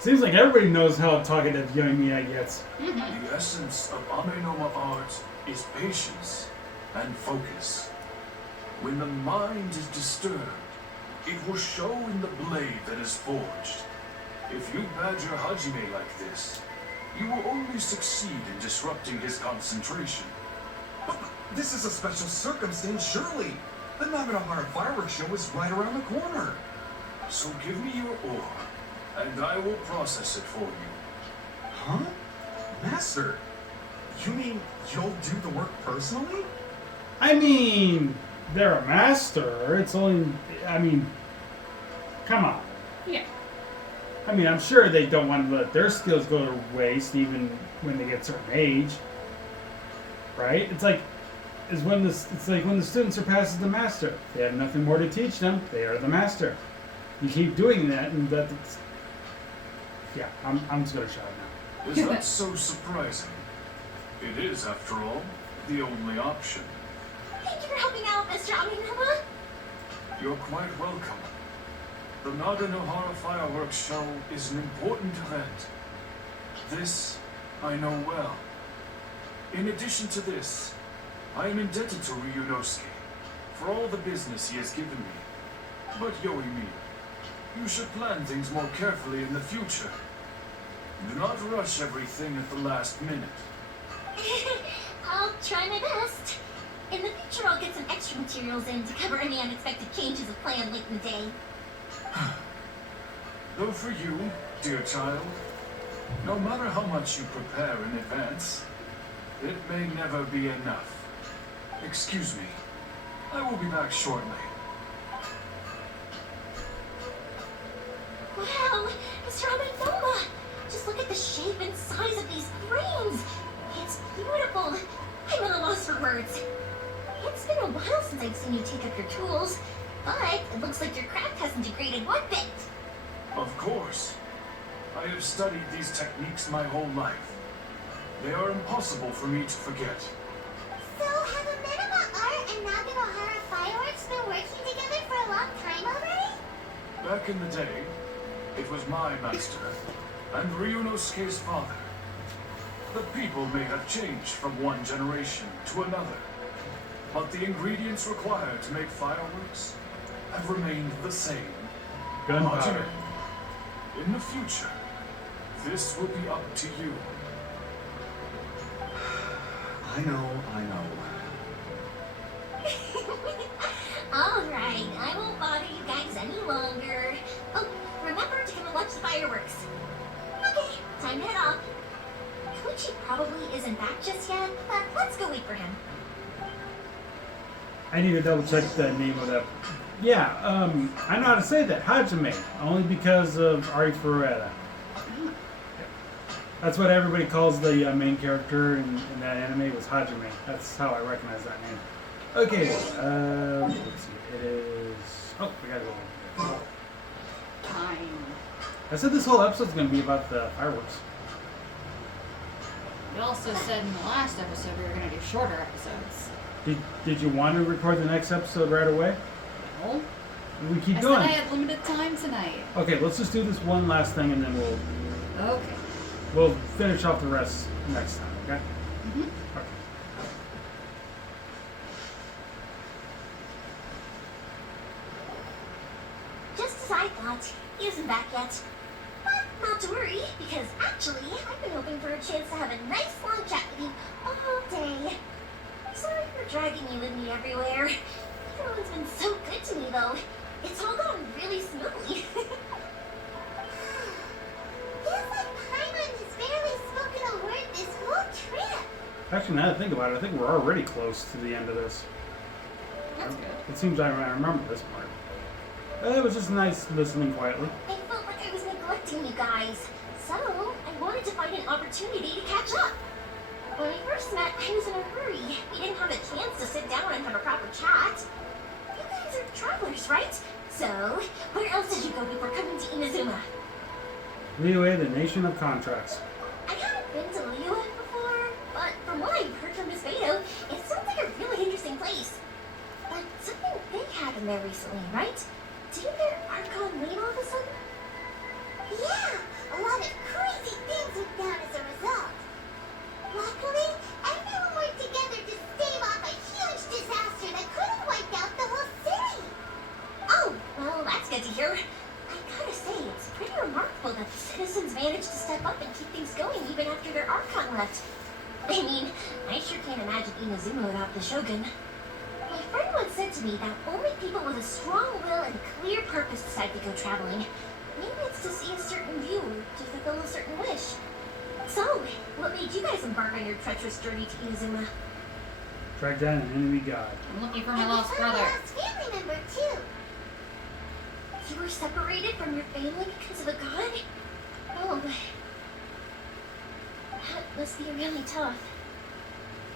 Seems like everybody knows how talkative Yoimiya gets. The essence of Amenoma art is patience and focus. When the mind is disturbed, it will show in the blade that is forged. If you badger Hajime like this, you will only succeed in disrupting his concentration. But this is a special circumstance, surely. The Naganohara fireworks show is right around the corner. So give me your ore, and I will process it for you. Huh? Master, you mean you'll do the work personally? I mean, they're a master. It's only. I mean, come on. Yeah. I mean, I'm sure they don't want to let their skills go to waste, even when they get a certain age. Right? It's like when the student surpasses the master. They have nothing more to teach them. They are the master. You keep doing that, and that's. Yeah, I'm just gonna shut up now. Is that so surprising? It is, after all, the only option. Thank you for helping out, Mr. Aminoma. You're quite welcome. The Naganohara Fireworks Show is an important event. This I know well. In addition to this, I am indebted to Ryunosuke for all the business he has given me. But Yoimiya, you should plan things more carefully in the future. Do not rush everything at the last minute. I'll try my best. In the future, I'll get some extra materials in to cover any unexpected changes of plan late in the day. Though for you, dear child, no matter how much you prepare in advance, it may never be enough. Excuse me. I will be back shortly. Wow, Mr. Amenoma! Just look at the shape and size of these brains! It's beautiful! I'm at a loss for words. It's been a while since I've seen you take up your tools, but it looks like your craft hasn't degraded one bit. Of course. I have studied these techniques my whole life. They are impossible for me to forget. So, have Amenoma Art and Naganohara Fireworks been working together for a long time already? Back in the day, it was my master, and Ryunosuke's father. The people may have changed from one generation to another, but the ingredients required to make fireworks have remained the same. Gunpowder. Hajime, in the future, this will be up to you. I know. Alright, I won't bother you guys any longer. Oh, remember to come and watch the fireworks. Okay, time to head off. Koichi probably isn't back just yet, but let's go wait for him. I need to double check the name of that. Yeah, I know how to say that. Hajime. Only because of Ari Ferreira. That's what everybody calls the main character in that anime was Hajime. That's how I recognize that name. Okay, let's see. It is. Oh, we gotta go. Time. I said this whole episode's gonna be about the fireworks. You also said in the last episode we were going to do shorter episodes. Did you want to record the next episode right away? No? We keep I going. said I had limited time tonight. Okay, let's just do this one last thing and then Okay. we'll finish off the rest next time. Okay. Mm-hmm. Okay. Just as I thought, he isn't back yet. But not to worry, because actually, I've been hoping for a chance to have a nice long chat with you all day. Sorry for dragging you with me everywhere. Everyone's been so good to me, though. It's all gone really smoothly. Feels like Paimon has barely spoken a word this whole trip. Actually, now that I think about it, I think we're already close to the end of this. That's good. It seems I remember this part. It was just nice listening quietly. I felt like I was neglecting you guys, so I wanted to find an opportunity to catch up. When we first met, I was in a hurry. We didn't have a chance to sit down and have a proper chat. You guys are travelers, right? So, where else did you go before coming to Inazuma? Liyue, the nation of contracts. I haven't been to Liyue before, but from what I've heard from Miss Beto, it sounds like a really interesting place. But something big happened there recently, right? Didn't their Archon leave all of a sudden? Yeah, a lot of crazy things went down as a result. Luckily, everyone worked together to stave off a huge disaster that could have wiped out the whole city. Oh, well, that's good to hear. I gotta say, it's pretty remarkable that the citizens managed to step up and keep things going even after their Archon left. I mean, I sure can't imagine Inazuma without the Shogun. My friend once said to me that only people with a strong will and clear purpose decide to go traveling. Maybe it's to see a certain view, to fulfill a certain wish. So, what made you guys embark on your treacherous journey to Inazuma? Track down an enemy god. I'm looking for my And lost we found a brother. lost family member, too. You were separated from your family because of a god? Oh, that must be really tough.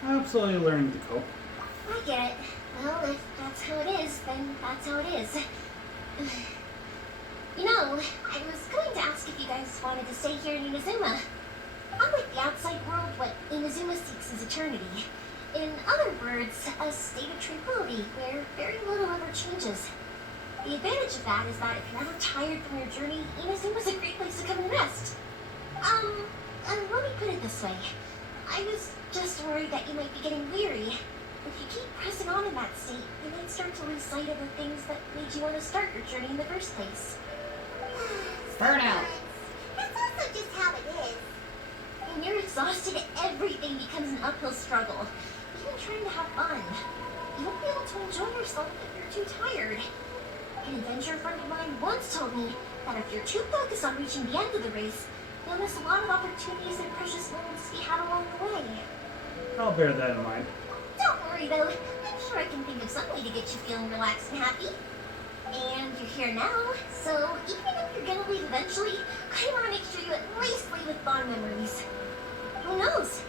Absolutely learning to cope. I get it. Well, if that's how it is, then that's how it is. You know, I was going to ask if you guys wanted to stay here in Inazuma. Unlike the outside world, what Inazuma seeks is eternity. In other words, a state of tranquility where very little ever changes. The advantage of that is that if you're ever tired from your journey, Inazuma's a great place to come and rest. Let me put it this way. I was just worried that you might be getting weary. If you keep pressing on in that state, you might start to lose sight of the things that made you want to start your journey in the first place. Burnout. That's also just how it is. When you're exhausted, everything becomes an uphill struggle. Even trying to have fun. You won't be able to enjoy yourself if you're too tired. An adventure friend of mine once told me that if you're too focused on reaching the end of the race, you'll miss a lot of opportunities and precious moments to be had along the way. I'll bear that in mind. Don't worry though, I'm sure I can think of some way to get you feeling relaxed and happy. And you're here now, so even if you're gonna leave eventually, I want to make sure you at least leave with fond memories. Who knows?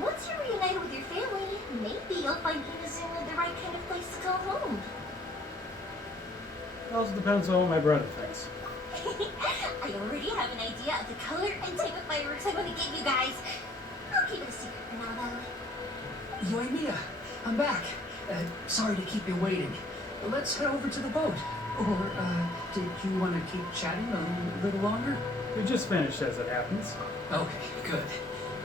Once you're reunited with your family, maybe you'll find Inazuma the right kind of place to call home. It also depends on what my brother thinks. I already have an idea of the color and type of fireworks I want to give you guys. I'll keep it a secret for now, though. Yoimiya, I'm back. Sorry to keep you waiting. Let's head over to the boat. Or, did you want to keep chatting a little longer? We just finished, as it happens. Okay, good.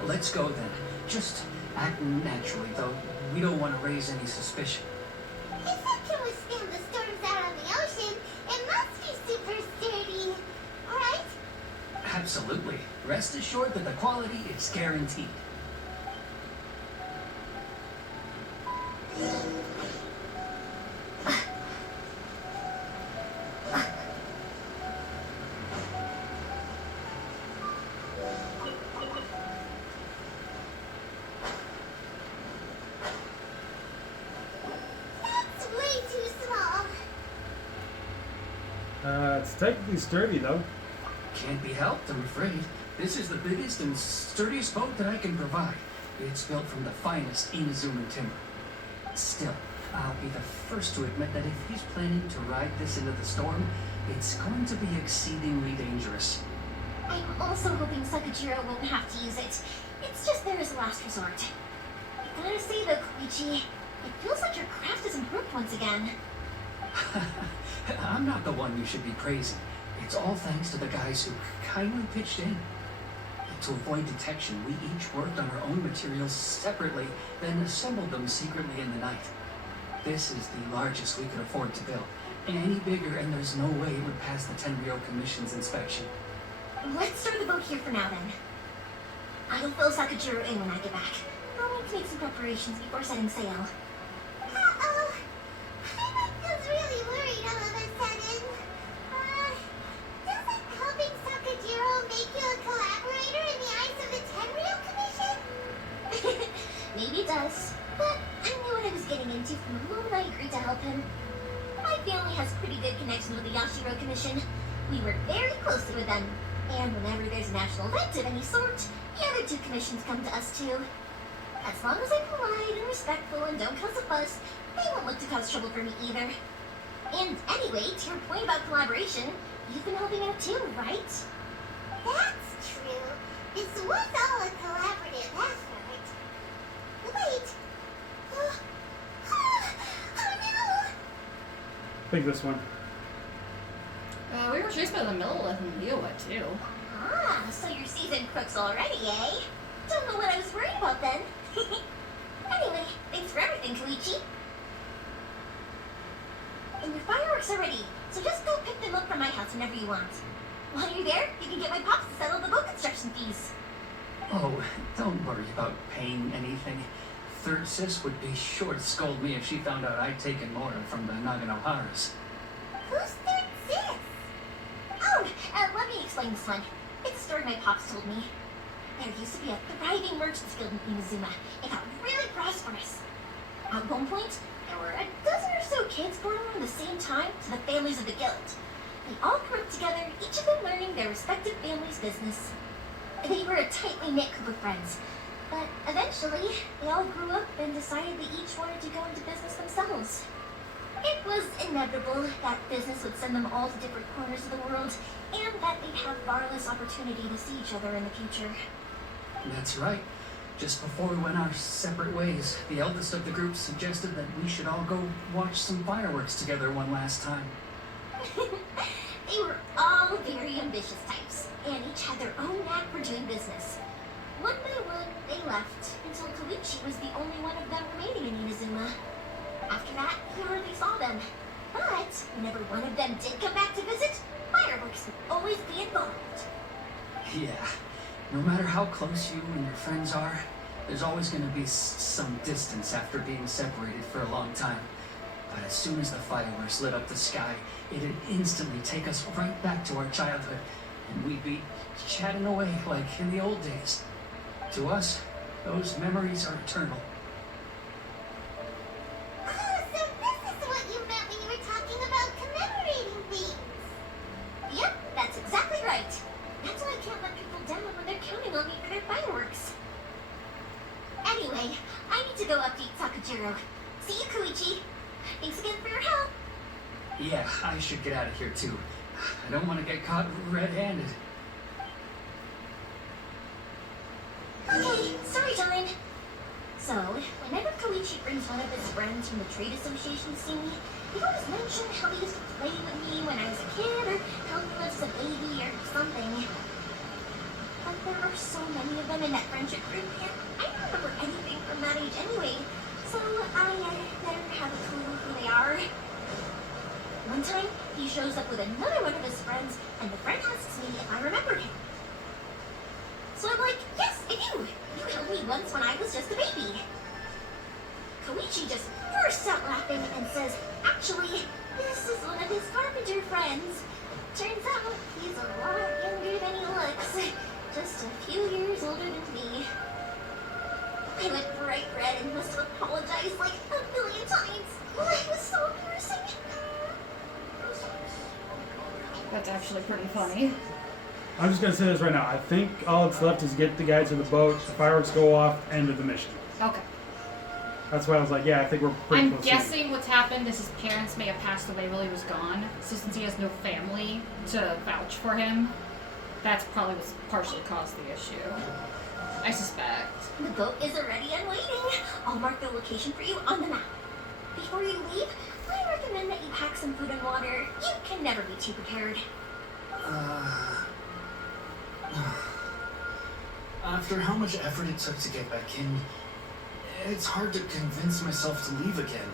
Let's go then. Just act naturally, though. We don't want to raise any suspicion. If it can withstand the storms out on the ocean, it must be super sturdy, right? Absolutely. Rest assured that the quality is guaranteed. That's way too small. It's technically sturdy, though. Can't be helped, I'm afraid. This is the biggest and sturdiest boat that I can provide. It's built from the finest Inazuma timber. Still, I'll be the first to admit that if he's planning to ride this into the storm, it's going to be exceedingly dangerous. I'm also hoping Sakajiro won't have to use it. It's just there as a last resort. Gotta say though, Koichi, it feels like your craft has improved once again. I'm not the one you should be praising. It's all thanks to the guys who kindly pitched in. To avoid detection, we each worked on our own materials separately, then assembled them secretly in the night. This is the largest we could afford to build. Any bigger, and there's no way it would pass the Tenryou Commission's inspection. Let's store the boat here for now then. I'll fill Sakajiro in when I get back. I'll need to make some preparations before setting sail. Uh-oh. I feels really worried all of a sudden. Doesn't helping Sakajiro make you a collaborator in the eyes of the Tenryou Commission? Maybe it does, but I knew what I was getting into from the moment I agreed to help him. My family has pretty good connection with the Yashiro Commission. We work very closely with them, and whenever there's a national event of any sort, the other two commissions come to us too. As long as I'm polite and respectful and don't cause a fuss, they won't look to cause trouble for me either. And anyway, to your point about collaboration, you've been helping out too, right? That's true. This was all a collaborative effort. Wait. Oh no! Pick this one. We were chased by the Millilith and Lioa, too. Ah, so you're seasoned crooks already, eh? Don't know what I was worried about then. Anyway, thanks for everything, Koichi. And your fireworks are ready, so just go pick them up from my house whenever you want. While you're there, you can get my pops to settle the boat construction fees. Oh, don't worry about paying anything. Third Sis would be sure to scold me if she found out I'd taken more from the Naganoharas. Who's third sis? Oh, let me explain this one. It's a story my pops told me. There used to be a thriving merchants guild in Inazuma. It got really prosperous. At one point, there were a dozen or so kids born around the same time to the families of the guild. They all grew up together, each of them learning their respective family's business. They were a tightly knit group of friends, but eventually, they all grew up and decided they each wanted to go into business themselves. It was inevitable that business would send them all to different corners of the world, and that they'd have far less opportunity to see each other in the future. That's right. Just before we went our separate ways, the eldest of the group suggested that we should all go watch some fireworks together one last time. They were all very ambitious types, and each had their own knack for doing business. One by one, they left, until Koichi was the only one of them remaining in Inazuma. After that, he hardly saw them. But whenever one of them did come back to visit, fireworks would always be involved. Yeah, no matter how close you and your friends are, there's always going to be some distance after being separated for a long time. But as soon as the fireworks lit up the sky, it'd instantly take us right back to our childhood, and we'd be chatting away like in the old days. To us, those memories are eternal. Oh, so this is what you meant when you were talking about commemorating Yeah, I should get out of here too. I don't want to get caught red-handed. Okay, story time. So, whenever Koichi brings one of his friends from the trade association to see me, he always mention how he used to play with me when I was a kid, or how he was a baby, or something. But there are so many of them in that friendship group, and I don't remember anything from that age anyway, so I never have a clue who they are. One time, he shows up with another one of his friends, and the friend asks me if I remembered him. So I'm like, yes, I do. You held me once when I was just a baby. Koichi just bursts out laughing and says, actually, this is one of his carpenter friends. Turns out, he's a lot younger than he looks. Just a few years older than me. I went bright red and must have apologized like a million times. It was so embarrassing. That's actually pretty funny. I'm just gonna say this right now. I think all that's left is get the guy to the boat, the fireworks go off, end of the mission. Okay. That's why I was like, yeah, I think we're pretty I'm close. guessing what's happened is his parents may have passed away while he was gone. So since he has no family to vouch for him, that's probably what's partially caused the issue. I suspect. The boat is already and waiting. I'll mark the location for you on the map. Before you leave, I recommend that you pack some food and water. You can never be too prepared. After how much effort it took to get back in, it's hard to convince myself to leave again.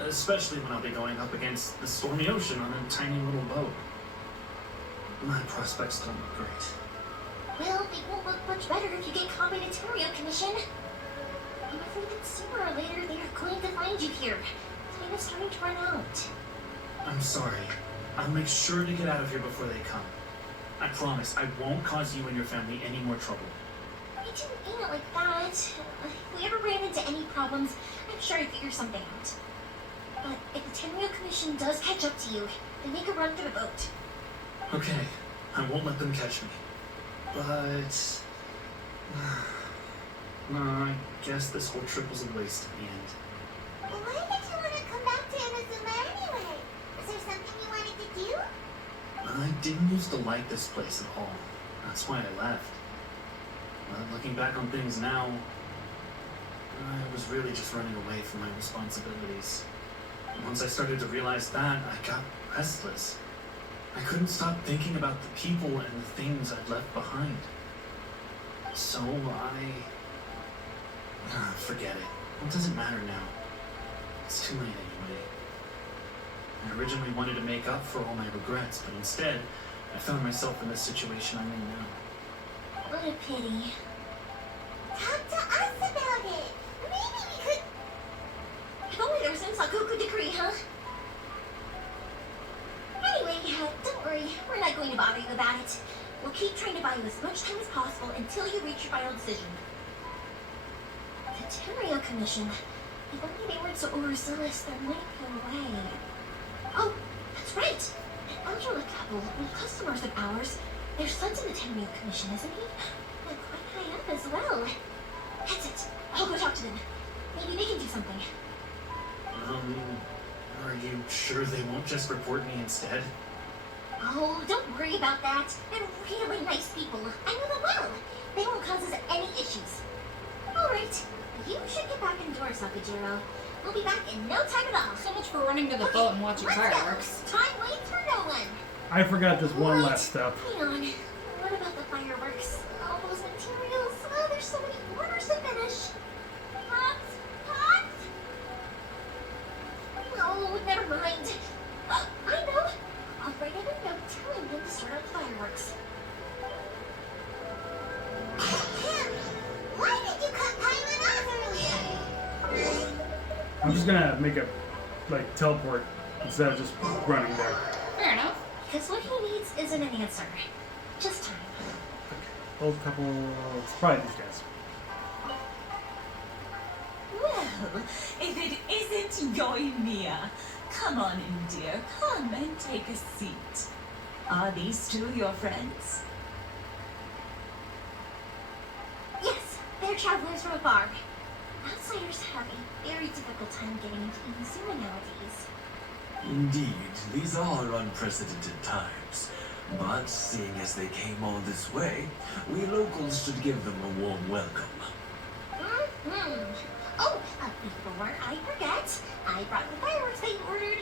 Especially when I'll be going up against the stormy ocean on a tiny little boat. My prospects don't look great. Well, they won't look much better if you get caught by the Terrio Commission. I'm afraid that sooner or later they are going to find you here. Time is starting to run out. I'm sorry. I'll make sure to get out of here before they come. I promise I won't cause you and your family any more trouble. I didn't mean it like that. If we ever ran into any problems, I'm sure I'd figure something out. But if the Tenryou Commission does catch up to you, then make a run for the boat. Okay, I won't let them catch me. But... no, I guess this whole trip was a waste in the end. Well, why did you want to come back to Inazuma anyway? Was there something you wanted to do? I didn't used to like this place at all. That's why I left. But looking back on things now, I was really just running away from my responsibilities. Once I started to realize that, I got restless. I couldn't stop thinking about the people and the things I'd left behind. So forget it. It doesn't matter now. It's too late anyway. I originally wanted to make up for all my regrets, but instead, I found myself in the situation I'm in now. What a pity. Talk to us about it. Maybe we could... If only there was an Sakoku decree, huh? Anyway, don't worry. We're not going to bother you about it. We'll keep trying to buy you as much time as possible until you reach your final decision. The Tenryou Commission. If only they weren't so overzealous, there might be a way. Oh, that's right. An elderly couple, customers of ours. Their son's in the Tenryou Commission, isn't he? And quite high up as well. That's it. I'll go talk to them. Maybe they can do something. Are you sure they won't just report me instead? Oh, don't worry about that. They're really nice people. I know them well. They won't cause us any issues. Alright, you should get back indoors, Sakajiro. We'll be back in no time at all. So much for running to the boat and watching let's fireworks. Go. Time waits for no one. I forgot this one Wait, last step. Hang on. What about the fireworks? All those materials. Oh, there's so many orders to finish. Pots? Pots? No, never mind. I know. I'll write in a note telling them to start up fireworks. Tim, why did you cut Paimon off earlier? I'm just gonna make a teleport instead of just running there. Fair enough. Because what he needs isn't an answer. Just time. Old couple, it's probably these guys. Well, if it isn't Yoimiya, come on in, dear. Come and take a seat. Are these two your friends? Yes, they're travelers from afar. Outsiders have a very difficult time getting into Inazuma nowadays. Indeed, these are unprecedented times. But seeing as they came all this way, we locals should give them a warm welcome. Mm-hmm. Oh, before I forget, I brought the fireworks they ordered.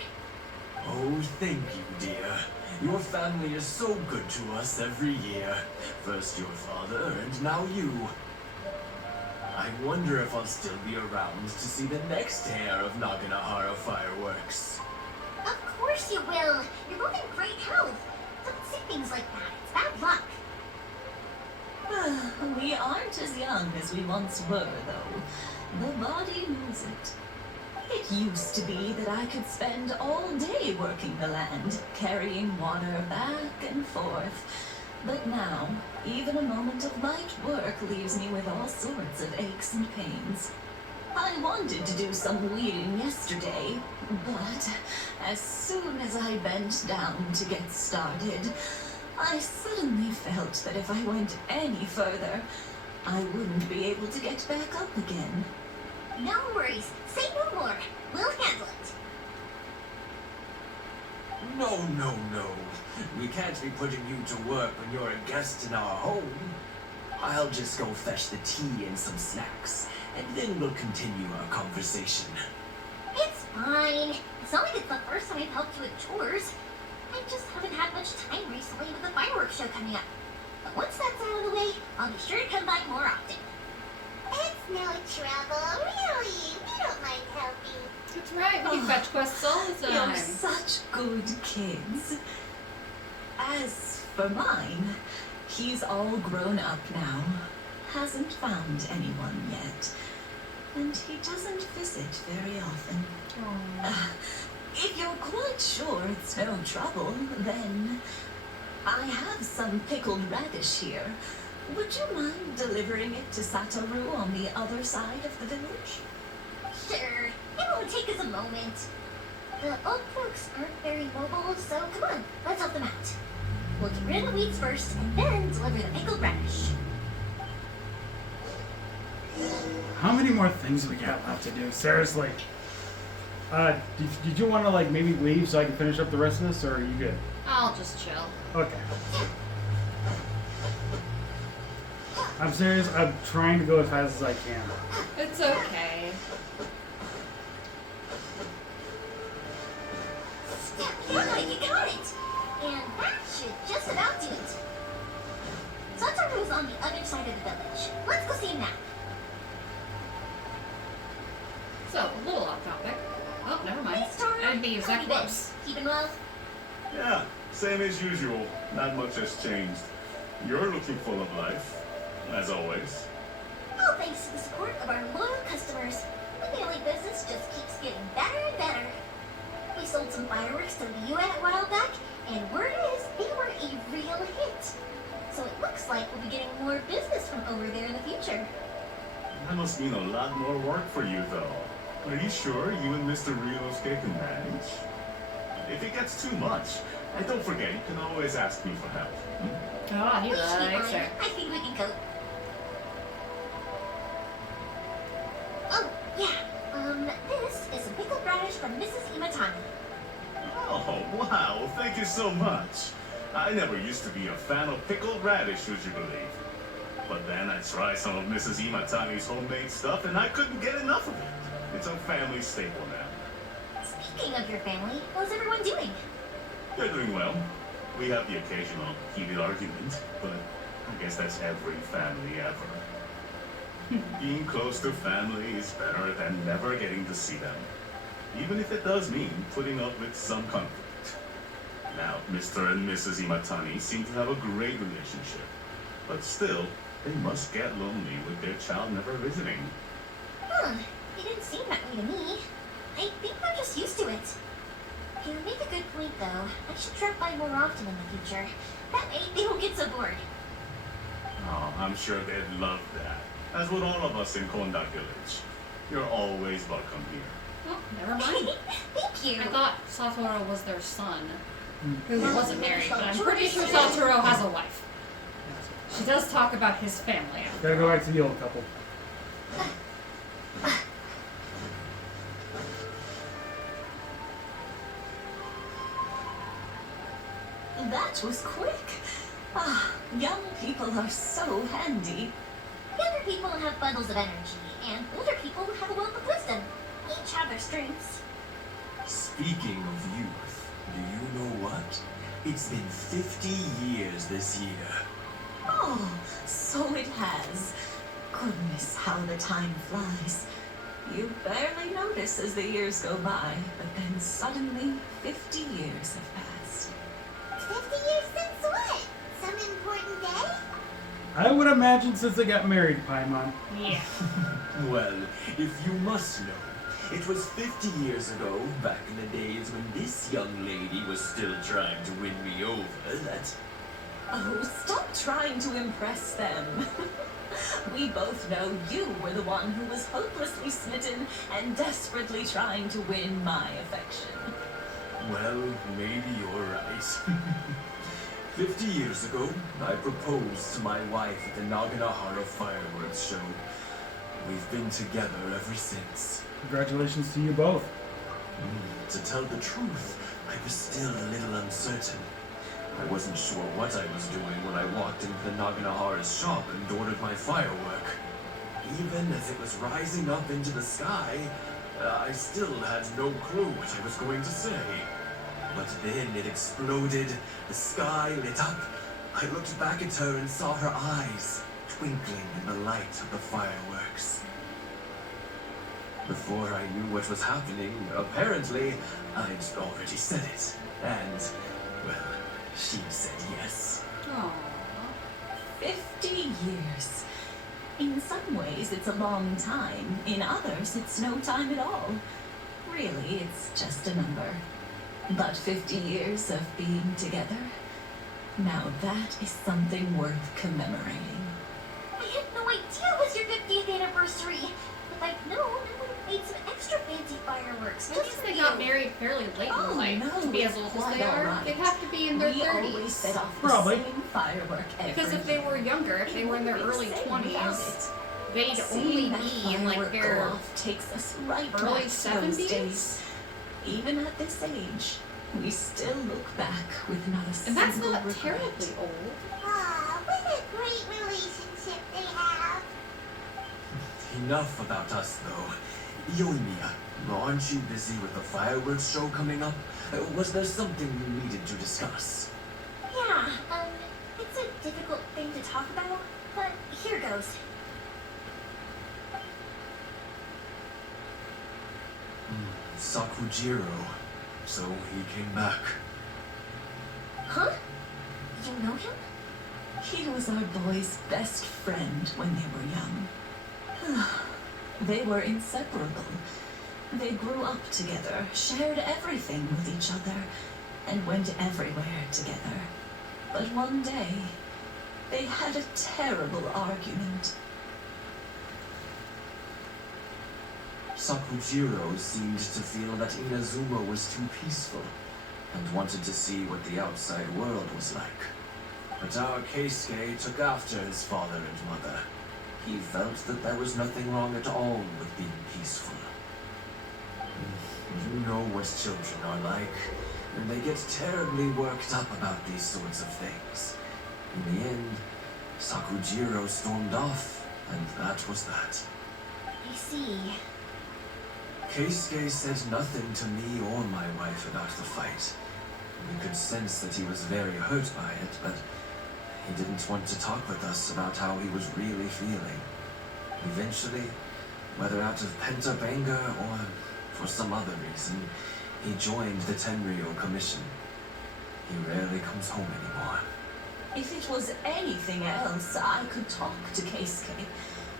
Oh, thank you, dear. Your family is so good to us every year. First your father, and now you. I wonder if I'll still be around to see the next pair of Naganahara fireworks. Of course you will. You're both in great health. Don't say things like that. It's bad luck. We aren't as young as we once were, though. The body knows it. It used to be that I could spend all day working the land, carrying water back and forth. But now, even a moment of light work leaves me with all sorts of aches and pains. I wanted to do some weeding yesterday, but as soon as I bent down to get started, I suddenly felt that if I went any further, I wouldn't be able to get back up again. No worries. Say no more. We'll handle it. No, no, no. We can't be putting you to work when you're a guest in our home. I'll just go fetch the tea and some snacks, and then we'll continue our conversation. It's fine. It's not like it's the first time I've helped you with chores. I just haven't had much time recently with the fireworks show coming up. But once that's out of the way, I'll be sure to come by more often. It's no trouble, really. We don't mind helping. That's right, we can fetch quests all the time. You're such good kids. As for mine, he's all grown up now. Hasn't found anyone yet. And he doesn't visit very often. If you're quite sure it's no trouble, then I have some pickled radish here. Would you mind delivering it to Satoru on the other side of the village? Sure. It won't take us a moment. The old folks aren't very mobile, so come on, let's help them out. We'll get rid of the weeds first, and then deliver the pickled radish. How many more things do we got left to do? Seriously. Did you want to like maybe leave so I can finish up the rest of this, or are you good? I'll just chill. Okay. I'm serious. I'm trying to go as fast as I can. It's okay. Yeah, you got it! And that should just about do it. Satoru's on the other side of the village. Let's go see him now. So, a little off topic. Oh, never mind. Hey, Satoru. I didn't think he was How that you been? close. Keeping well? Yeah, same as usual. Not much has changed. You're looking full of life, as always. All thanks to the support of our loyal customers. The daily business just keeps getting better and better. We sold some fireworks to the UN a while back, and word is they were a real hit. So it looks like we'll be getting more business from over there in the future. That must mean a lot more work for you, though. Are you sure you and Mr. Ryosuke can manage? If it gets too much, and don't forget, you can always ask me for help. Oh, he We should be likes fine. it. I think we can cope. Oh, yeah. This is a pickled radish from Mrs. Imatani. Oh, wow, thank you so much. I never used to be a fan of pickled radish, would you believe? But then I tried some of Mrs. Imatani's homemade stuff, and I couldn't get enough of it. It's a family staple now. Speaking of your family, how's everyone doing? They're doing well. We have the occasional heated argument, but I guess that's every family ever. Being close to family is better than never getting to see them, even if it does mean putting up with some conflict. Now, Mr. and Mrs. Imatani seem to have a great relationship, but still, they must get lonely with their child never visiting. Huh. They didn't seem that way to me. I think they're just used to it. You make a good point, though. I should drop by more often in the future. That way, they won't get so bored. Oh, I'm sure they'd love that. As would all of us in Kondak Village. You're always welcome here. Oh, never mind. Thank you. I thought Satoru was their son, who wasn't married, but I'm pretty sure Satoru has a wife. She does talk about his family. Gotta go back to the old couple. That was quick. Ah, young people are so handy. Younger people have bundles of energy, and older people have a wealth of wisdom. Each have their strengths. Speaking of youth, do you know what? It's been 50 years this year. Oh, so it has. Goodness, how the time flies. You barely notice as the years go by, but then suddenly 50 years have passed. 50 years since what? Some important day? I would imagine since they got married, Paimon. Yeah. Well, if you must know, it was 50 years ago, back in the days when this young lady was still trying to win me over, that... Oh, stop trying to impress them. We both know you were the one who was hopelessly smitten and desperately trying to win my affection. Well, maybe you're right. 50 years ago, I proposed to my wife at the Naganahara fireworks show. We've been together ever since. Congratulations to you both. To tell the truth, I was still a little uncertain. I wasn't sure what I was doing when I walked into the Naganahara's shop and ordered my firework. Even as it was rising up into the sky, I still had no clue what I was going to say. But then it exploded, the sky lit up. I looked back at her and saw her eyes twinkling in the light of the fireworks. Before I knew what was happening, apparently, I'd already said it. And, well, she said yes. Aww. 50 years. In some ways, it's a long time. In others, it's no time at all. Really, it's just a number. But 50 years of being together? Now that is something worth commemorating. I had no idea it was your 50th anniversary. If I'd known, I would have made some extra fancy fireworks. At least they got married fairly late in life to be as old as they are. They'd have to be in their 30s. Always set off Probably. the same firework every Because if they were younger, if they were in their early 20s, they'd only be in like their takes us right early back to those 70s. days. Even at this age, we still look back with not a And single that's not regret. terribly old. Aw, what a great relationship they have. Enough about us, though. Yoimiya, aren't you busy with the fireworks show coming up? Was there something you needed to discuss? Yeah, it's a difficult thing to talk about, but here goes. Sakujiro. So he came back. Huh? You know him? He was our boy's best friend when they were young. They were inseparable. They grew up together, shared everything with each other, and went everywhere together. But one day, they had a terrible argument. Sakujiro seemed to feel that Inazuma was too peaceful, and wanted to see what the outside world was like. But our Keisuke took after his father and mother. He felt that there was nothing wrong at all with being peaceful. You know what children are like, and they get terribly worked up about these sorts of things. In the end, Sakujiro stormed off, and that was that. I see. Keisuke said nothing to me or my wife about the fight. We could sense that he was very hurt by it, but he didn't want to talk with us about how he was really feeling. Eventually, whether out of pent-up anger or for some other reason, he joined the Tenryo Commission. He rarely comes home anymore. If it was anything else, I could talk to Keisuke,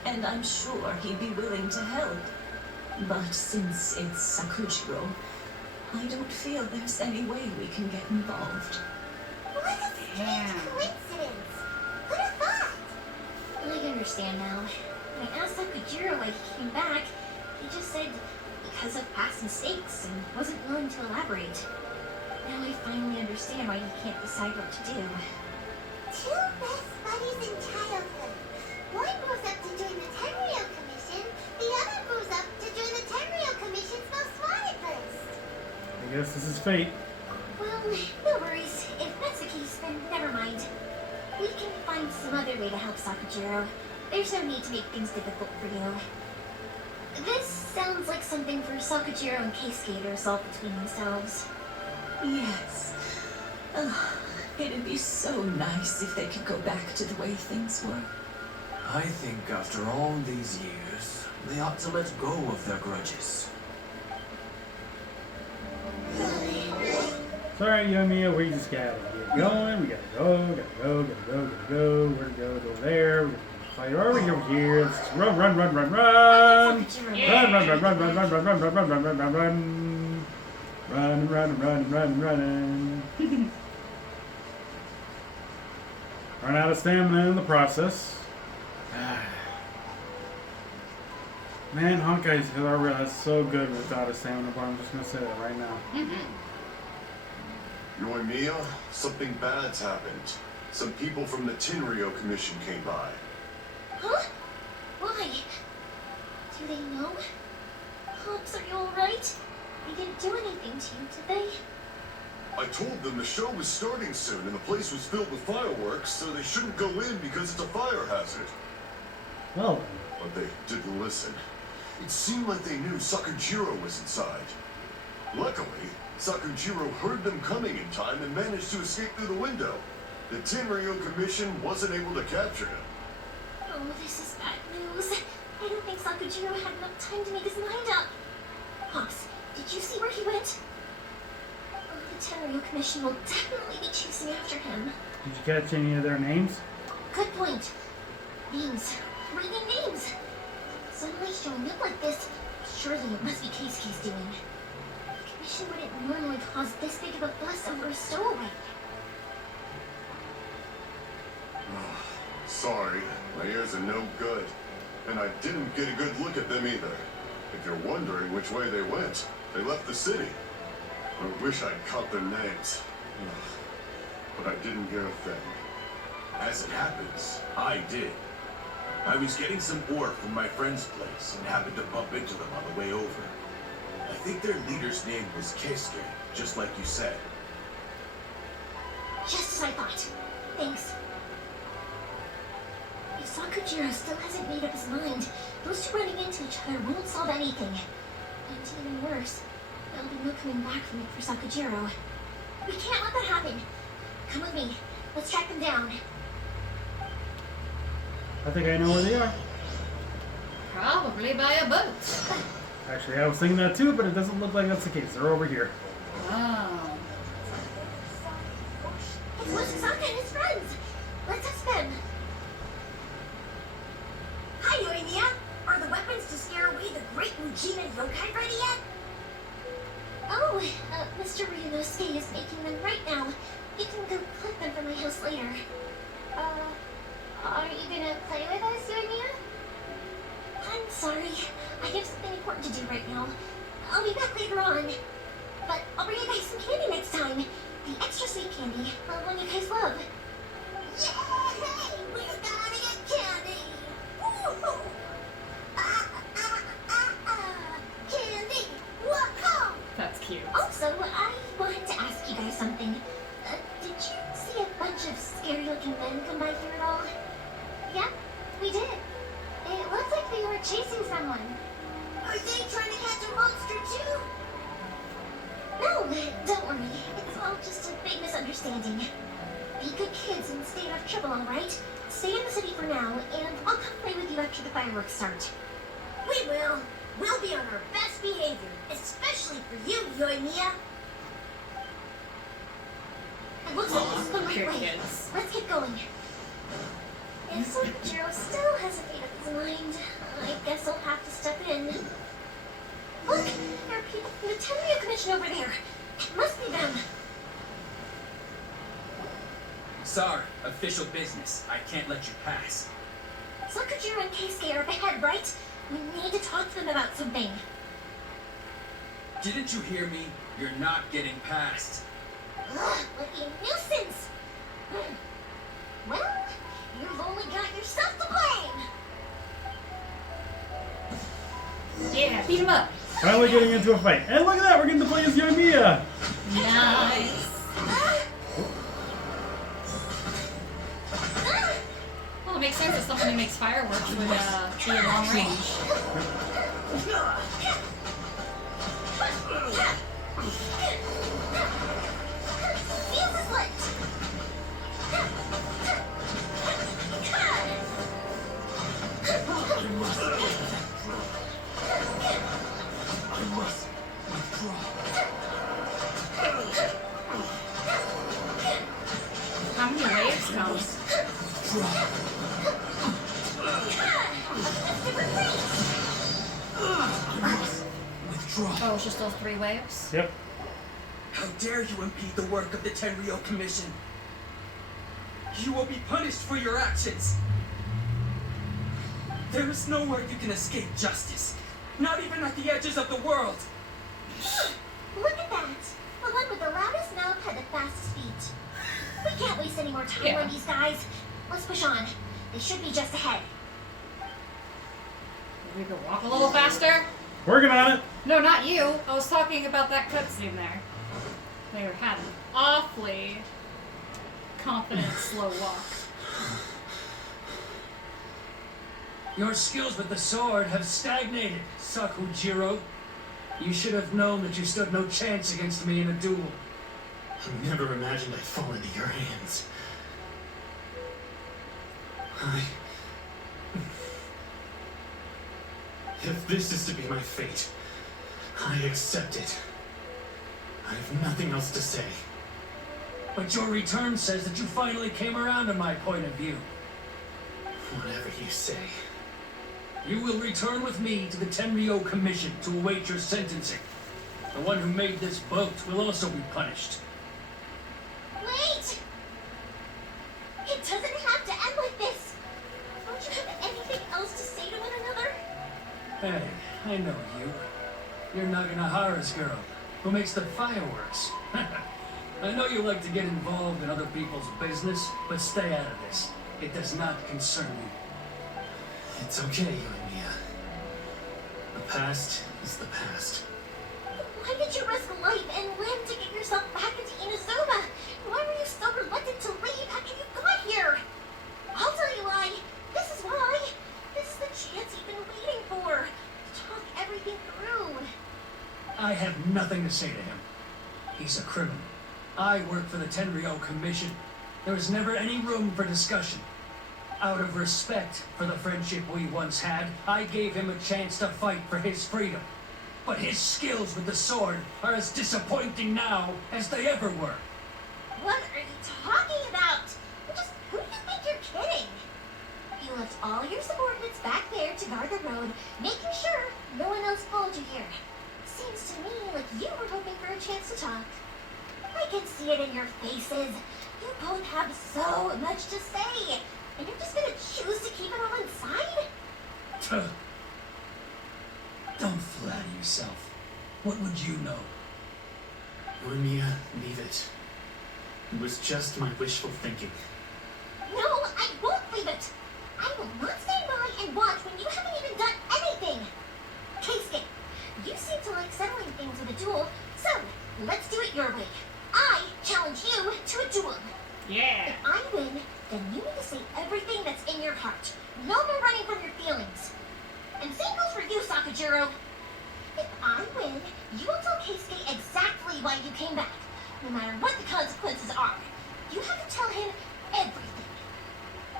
and I'm sure he'd be willing to help. But since it's Sakujiro, I don't feel there's any way we can get involved. What a strange coincidence. Who'd have thought? I understand now. When I asked Sakujiro why he came back, he just said because of past mistakes and wasn't willing to elaborate. Now I finally understand why he can't decide what to do. Two best buddies in childhood. One grows up to join the Tenryo Commission, the other grows up to join the Tenryo Commission's most wanted list. I guess this is fate. Well, no worries. If that's the case, then never mind. We can find some other way to help Sakujiro. There's no need to make things difficult for you. This sounds like something for Sakujiro and Keisuke to resolve between themselves. Yes. Oh, it'd be so nice if they could go back to the way things were. I think after all these years, they ought to let go of their grudges. Sorry, Yomiya, we just gotta get going. We gotta go. Where to go? Over there. We're gonna fight over here. Let's run. Run. Run. Run. Run. Run out of stamina in the process. Man, Honkai's Hilarious is so good without a stamina bar. I'm just gonna say that right now. Yoimiya, something bad's happened. Some people from the Tenryo Commission came by. Huh? Why? Do they know? Pops, are you alright? They didn't do anything to you, did they? I told them the show was starting soon and the place was filled with fireworks, so they shouldn't go in because it's a fire hazard. Well, But they didn't listen. It seemed like they knew Sakujiro was inside. Luckily, Sakujiro heard them coming in time and managed to escape through the window. The Tenryo Commission wasn't able to capture him. Oh, this is bad news. I don't think Sakujiro had enough time to make his mind up. Pops, did you see where he went? Oh, the Tenryo Commission will definitely be chasing after him. did you catch any of their names? Good point. Names. Reading names. Suddenly showing up like this, surely it must be Keisuke's doing. The Commission wouldn't normally cause this big of a fuss over a stowaway. Sorry, my ears are no good. And I didn't get a good look at them either. If you're wondering which way they went, they left the city. I wish I'd caught their names. But I didn't hear a thing. As it happens, I did. I was getting some ore from my friend's place and happened to bump into them on the way over. I think their leader's name was Keisuke, just like you said. Just as I thought. Thanks. If Sakujiro still hasn't made up his mind, those two running into each other won't solve anything. And even worse, there'll be no coming back from it for Sakujiro. We can't let that happen. Come with me. Let's track them down. I think I know where they are. Probably by a boat. Actually, I was thinking that too, but it doesn't look like that's the case. They're over here. Oh. It's Mochizaka and his friends. Let's ask them. Hi, Yoimiya. Are the weapons to scare away the great Mujina yokai ready yet? Oh, Mr. Ryunosuke is making them right now. You can go collect them from my house later. Are you gonna play with us, Yoimiya? I'm sorry. I have something important to do right now. I'll be back later on. But I'll bring you guys some candy next time. The extra sweet candy, the one you guys love. Yay! We're gonna get candy! Woo-hoo! Candy! Whoa! That's cute. Also, I wanted to ask you guys something. Did you see a bunch of scary-looking men come by here at all? Yeah, we did. It looked like they were chasing someone. Are they trying to catch a monster too? No, don't worry. It's all just a big misunderstanding. Be good kids and stay out of trouble, alright? Stay in the city for now, and I'll come play with you after the fireworks start. We will. We'll be on our best behavior, especially for you, Yoimiya. It looks like this is the right Cute way. kids. Let's get going. If Sakujiro still hasn't made up his mind, I guess I'll have to step in. Look, there are people from the Tenryo Commission over there. It must be them. Sorry, official business. I can't let you pass. Sakujiro and Keisuke are up ahead, right? We need to talk to them about something. Didn't you hear me? You're not getting past. Ugh, what a nuisance! Well, you've only got yourself to blame. Yeah, beat him up. Finally getting into a fight. And look at that, we're getting to play as Yoimiya. Nice. chance that someone who makes fireworks would be at long range. Fuse is lit! I must withdraw. How many waves come? Withdraw. Oh, it's just those 3 waves? Yep. How dare you impede the work of the Tenryou Commission? You will be punished for your actions. There is nowhere you can escape justice. Not even at the edges of the world. Look at that! The one with the loudest mouth had the fastest feet. We can't waste any more time Yeah. on these guys. Let's push on. They should be just ahead. We could walk a little faster? Working on it. No, not you. I was talking about that cutscene there. They had an awfully confident, slow walk. Your skills with the sword have stagnated, Sakujiro. You should have known that you stood no chance against me in a duel. I never imagined I'd fall into your hands. If this is to be my fate, I accept it. I have nothing else to say. But your return says that you finally came around to my point of view. Whatever you say. You will return with me to the Tenryou Commission to await your sentencing. The one who made this boat will also be punished. Wait! It doesn't have to end like this. Don't you have anything else to say to one another? Hey, I know you. You're Naganohara's girl, who makes the fireworks. I know you like to get involved in other people's business, but stay out of this. It does not concern you. It's okay, Yoimiya. The past is the past. Why did you risk life and limb to get yourself back into Inazuma? Why were you so reluctant to leave after you got here? I'll tell you why. This is why. This is the chance you've been waiting for. To talk everything through. I have nothing to say to him. He's a criminal. I work for the Tenryou Commission. There was never any room for discussion. Out of respect for the friendship we once had, I gave him a chance to fight for his freedom. But his skills with the sword are as disappointing now as they ever were. What are you talking about? Who do you think you're kidding? You left all your subordinates back there to guard the road, making sure no one else followed you here. Seems to me like you were hoping for a chance to talk. I can see it in your faces. You both have so much to say, and you're just gonna choose to keep it all inside? Tuh. Don't flatter yourself. What would you know? Yoimiya, leave it. It was just my wishful thinking. No, I won't leave it. I will not stand by and watch when you haven't even done anything. Keisuke, you seem to like settling things with a duel, so let's do it your way. I challenge you to a duel. Yeah. If I win, then you need to say everything that's in your heart. No more running from your feelings. And same goes for you, Sakujiro. If I win, you will tell Keisuke exactly why you came back, no matter what the consequences are. You have to tell him everything.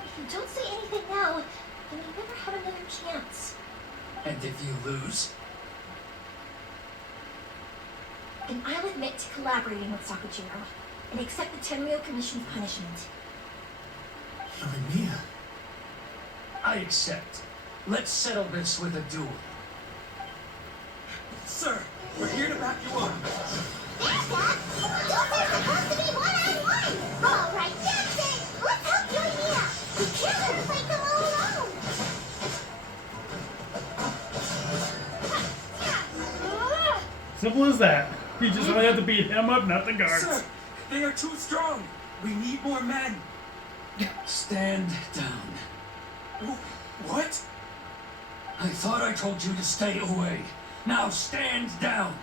If you don't say anything now, then you never have another chance. And if you lose? Then I'll admit to collaborating with Sakujiro and accept the Tenryou Commission's punishment. Yoimiya. I accept. Let's settle this with a duel. Sir, we're here to back you up. There's that! Duels are supposed to be one-on-one! All right, that's it! Let's help Yoimiya! We can't let her fight them all alone! Simple as that. You just only have to beat him up, not the guards. Sir, they are too strong. We need more men. Stand down. What? I thought I told you to stay away. Now stand down.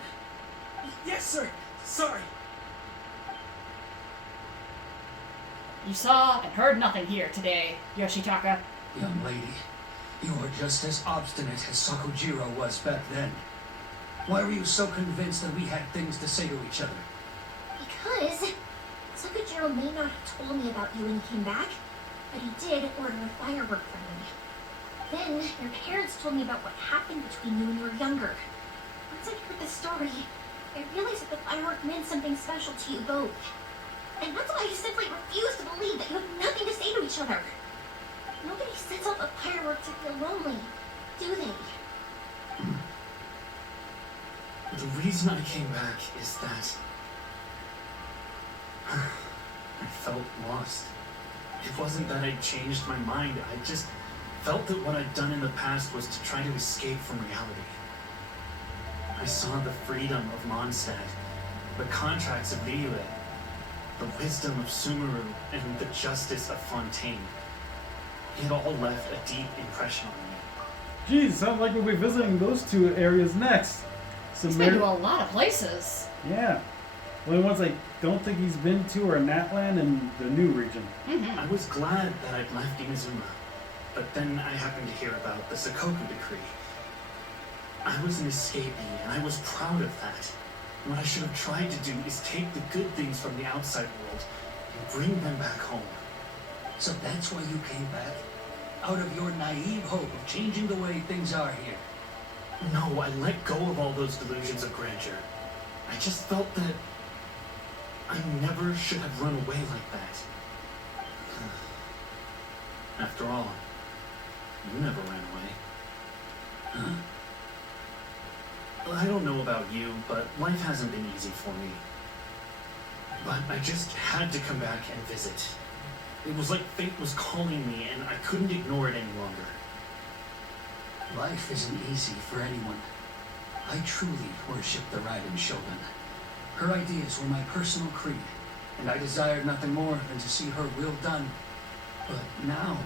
Yes, sir. Sorry. You saw and heard nothing here today, Yoshitaka. Young lady, you are just as obstinate as Sakujiro was back then. Why were you so convinced that we had things to say to each other? Because Sakujiro may not have told me about you when he came back, but he did order a firework from me. Then your parents told me about what happened between you when you were younger. Once I heard the story, I realized that the firework meant something special to you both. And that's why I simply refuse to believe that you have nothing to say to each other. Nobody sets off a firework to feel lonely, do they? The reason I came back is that I felt lost. It wasn't that I changed my mind. I just felt that what I'd done in the past was to try to escape from reality. I saw the freedom of Mondstadt, the contracts of Liyue, the wisdom of Sumeru, and the justice of Fontaine. It all left a deep impression on me. Geez, sounds like we'll be visiting those two areas next. He's been to a lot of places. Yeah. The only ones I don't think he's been to are Natland and the new region. Mm-hmm. I was glad that I'd left Inazuma, but then I happened to hear about the Sakoku decree. I was an escapee, and I was proud of that. What I should have tried to do is take the good things from the outside world and bring them back home. So that's why you came back? Out of your naive hope of changing the way things are here? No, I let go of all those delusions of grandeur. I just felt that I never should have run away like that. After all, you never ran away. Huh? Well, I don't know about you, but life hasn't been easy for me. But I just had to come back and visit. It was like fate was calling me, and I couldn't ignore it any longer. Life isn't easy for anyone. I truly worship the Raiden Shogun. Her ideas were my personal creed, and I desired nothing more than to see her will done. But now,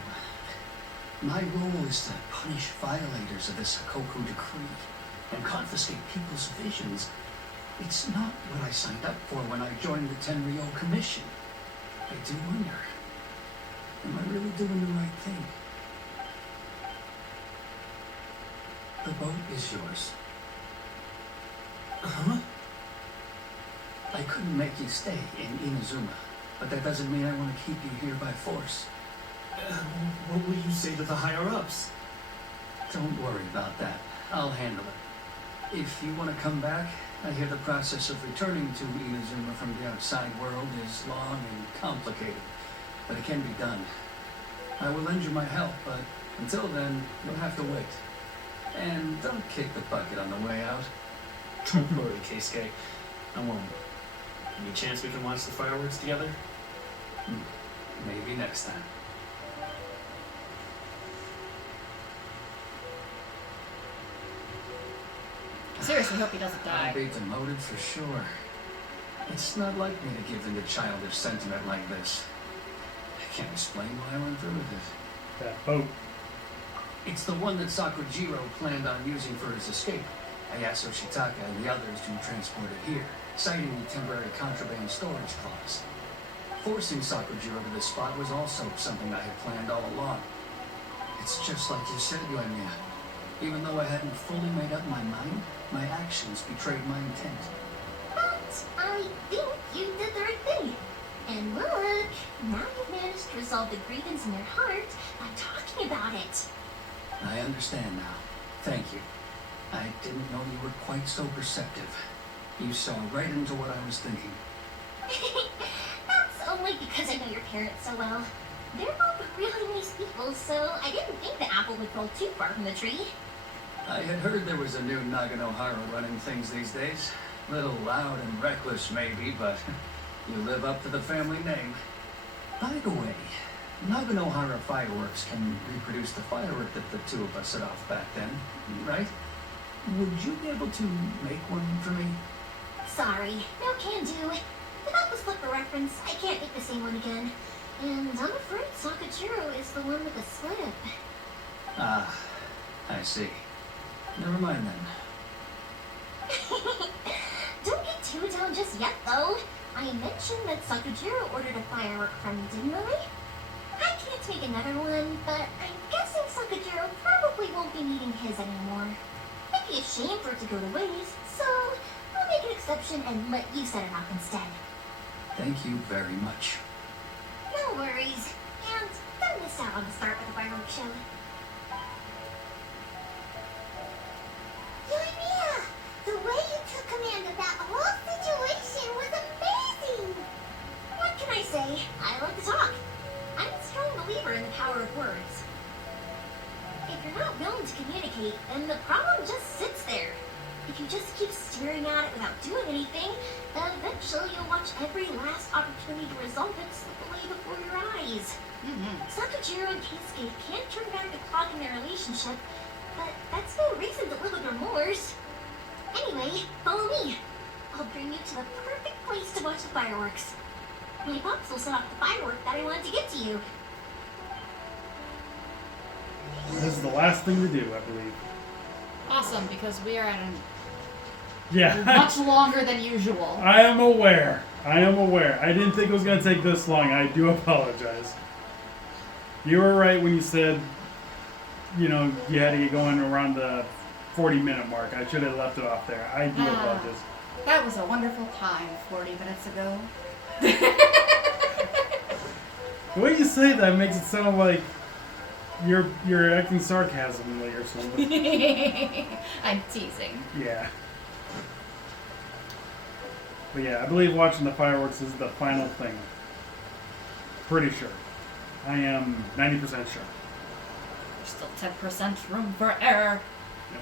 my role is to punish violators of the Sakoku decree and confiscate people's visions. It's not what I signed up for when I joined the Tenryo Commission. I do wonder, am I really doing the right thing? The boat is yours. Huh? I couldn't make you stay in Inazuma, but that doesn't mean I want to keep you here by force. What will you say to the higher-ups? Don't worry about that. I'll handle it. If you want to come back, I hear the process of returning to Inazuma from the outside world is long and complicated, but it can be done. I will lend you my help, but until then, you'll have to wait. And don't kick the bucket on the way out. Don't worry, Keisuke. I won't. Any chance we can watch the fireworks together? Maybe next time. I seriously hope he doesn't I'll die. be demoted for sure. It's not like me to give in to childish sentiment like this. I can't explain why I went through with it. That boat. It's the one that Sakujiro planned on using for his escape. I asked Oshitaka and the others to transport it here, citing the temporary contraband storage clause. Forcing Sakujiro to this spot was also something I had planned all along. It's just like you said, Yuanya. Even though I hadn't fully made up my mind, my actions betrayed my intent. But I think you did the right thing. And look, now you've managed to resolve the grievance in your heart by talking about it. I understand now. Thank you. I didn't know you were quite so perceptive. You saw right into what I was thinking. That's only because I know your parents so well. They're both really nice people, so I didn't think the apple would fall too far from the tree. I had heard there was a new Naganohara running things these days. Little loud and reckless maybe, but you live up to the family name. By the way, Naganohara fireworks can reproduce the firework that the two of us set off back then, right? Would you be able to make one for me? Sorry, no can do. Without the slip for reference, I can't make the same one again. And I'm afraid Sakujiro is the one with the slip. Ah, I see. Never mind then. Don't get too down just yet, though. I mentioned that Sakujiro ordered a firework from me, didn't I? I can't make another one, but I'm guessing guessing Sakajiro probably won't be needing his anymore. It'd be a shame for it to go to waste, so I'll make an exception and let you set it off instead. Thank you very much. No worries. And don't miss out on the start of the fireworks show. Yoimiya! The way you took command of that whole situation was amazing! What can I say? I love to talk. I'm a strong believer in the power of words. If you're not willing to communicate, then the problem just sits there. If you just keep staring at it without doing anything, eventually you'll watch every last opportunity to resolve it slip away before your eyes. Sakajiro and Keisuke can't turn back the clock in their relationship, but that's no reason to live with remorse. Anyway, follow me. I'll bring you to the perfect place to watch the fireworks. My pops will set off the firework that I wanted to give to you. This is the last thing to do, I believe. Awesome, because we are at a Yeah. much longer than usual. I am aware. I didn't think it was going to take this long. I do apologize. You were right when you said, you know, you had to get going around the 40-minute mark. I should have left it off there. I do apologize. That was a wonderful time 40 minutes ago. The way you say that makes it sound like you're acting sarcasmically or something. I'm teasing. Yeah. But yeah, I believe watching the fireworks is the final thing. Pretty sure. I am 90% sure. There's still 10% room for error. Yep.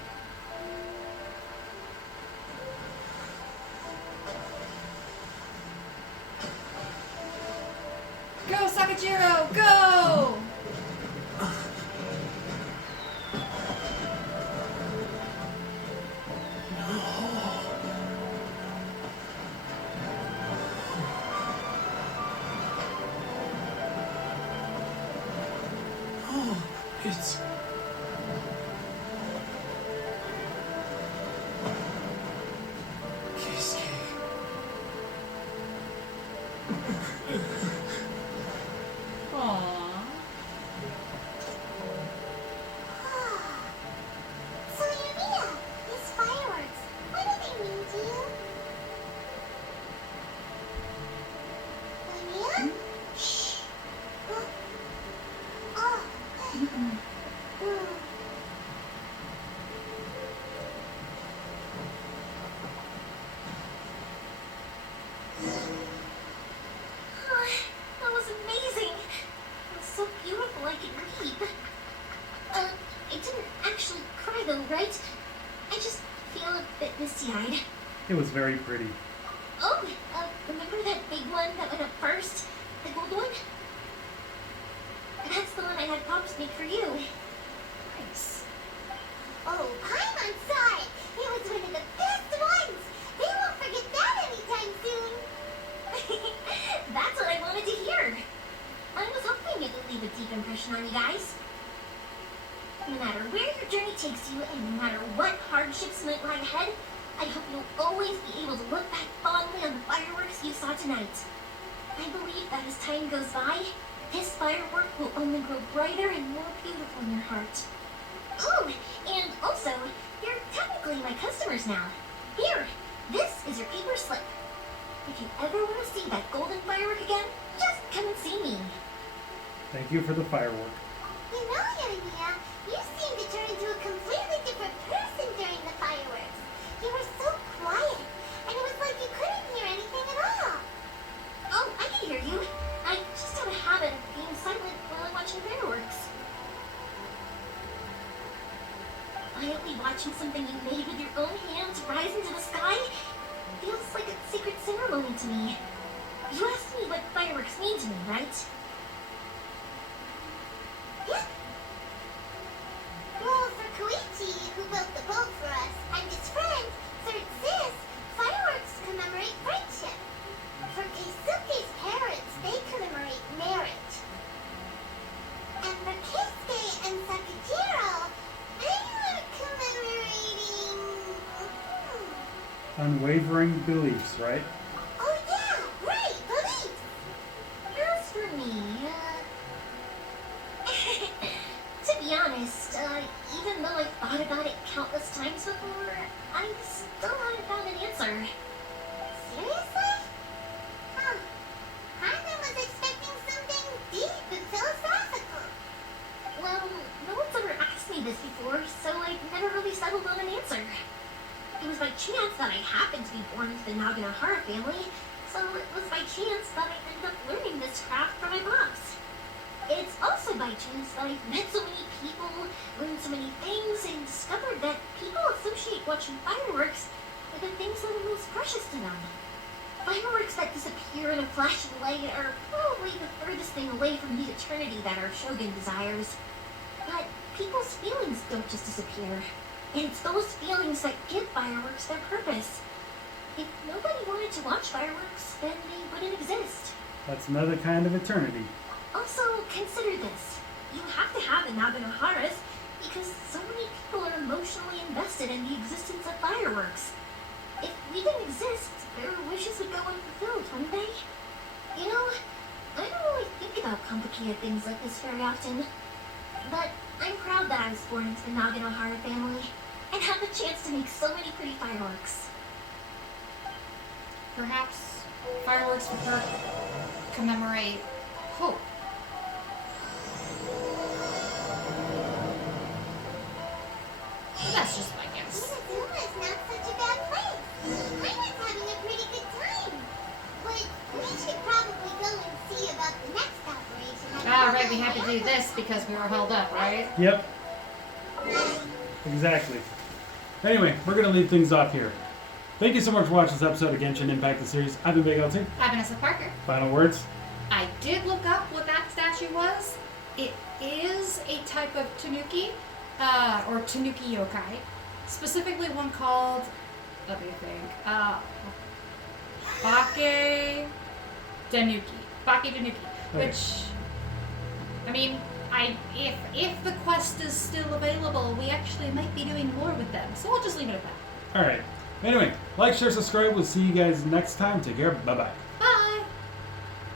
Go, Sakajiro, go! It's... Keisuke. Aww. So Yoimiya, these fireworks, what do they mean to you? Yoimiya? Shh. Oh. That was amazing. It was so beautiful I could weep. I didn't actually cry though, right? I just feel a bit misty-eyed. It was very pretty. Oh, remember that big one that went up first? The gold one? That's the one I had Pops make for you. Nice. Oh, Paimon saw it! It was one of the best ones! They won't forget that anytime soon! That's what I wanted to hear! I was hoping it would leave a deep impression on you guys. No matter where your journey takes you, and no matter what hardships might lie ahead, I hope you'll always be able to look back fondly on the fireworks you saw tonight. I believe that as time goes by, this firework will only grow brighter and more beautiful in your heart. Oh, and also, you're technically my customers now. Here, this is your paper slip. If you ever want to see that golden firework again, just come and see me. Thank you for the firework. You know, Yoimiya, you seemed to turn into a completely different person during the fireworks. You were so quiet, and it was like you couldn't hear anything at all. Oh, I can hear you. I just have a habit of being silent while I'm watching fireworks. Quietly watching something you made with your own hands rise into the sky feels like a sacred ceremony to me. You asked me what fireworks mean to me, right? Yeah. Well, for Koichi, who built the boat for us, and his friend, Third Sis, fireworks commemorate friendship. For Keisuke's parents, they commemorate marriage. And for Keisuke and Sakajiro, they are commemorating... Unwavering beliefs, right? Oh yeah, right, beliefs! As for me, to be honest, Naganohara family, so it was by chance that I ended up learning this craft from my pops. It's also by chance that I've met so many people, learned so many things, and discovered that people associate watching fireworks with the things that are most precious to them. Fireworks that disappear in a flash of light are probably the furthest thing away from the eternity that our Shogun desires. But people's feelings don't just disappear. And it's those feelings that give fireworks their purpose. If nobody wanted to watch fireworks, then they wouldn't exist. That's another kind of eternity. Also, consider this. You have to have the Naganoharas because so many people are emotionally invested in the existence of fireworks. If we didn't exist, their wishes would go unfulfilled, wouldn't they? You know, I don't really think about complicated things like this very often. But I'm proud that I was born into the Naganohara family and have the chance to make so many pretty fireworks. Perhaps fireworks for her commemorate hope. Well, that's just my guess. Inazuma is not such a bad place. I was having a pretty good time. But we should probably go and see about the next operation. Ah, right, we had to do this because we were held up, right? Yep. Exactly. Anyway, we're going to leave things off here. Thank you so much for watching this episode of Genshin Impact the Series. I've been Big LT. I'm Vanessa Parker. Final words? I did look up what that statue was. It is a type of tanuki, or tanuki yokai. Specifically one called, let me think, Bake Denuki. Bake Denuki. Okay. Which, I mean, if the quest is still available, we actually might be doing more with them. So we'll just leave it at that. Alright. Anyway, like, share, subscribe. We'll see you guys next time. Take care. Bye-bye.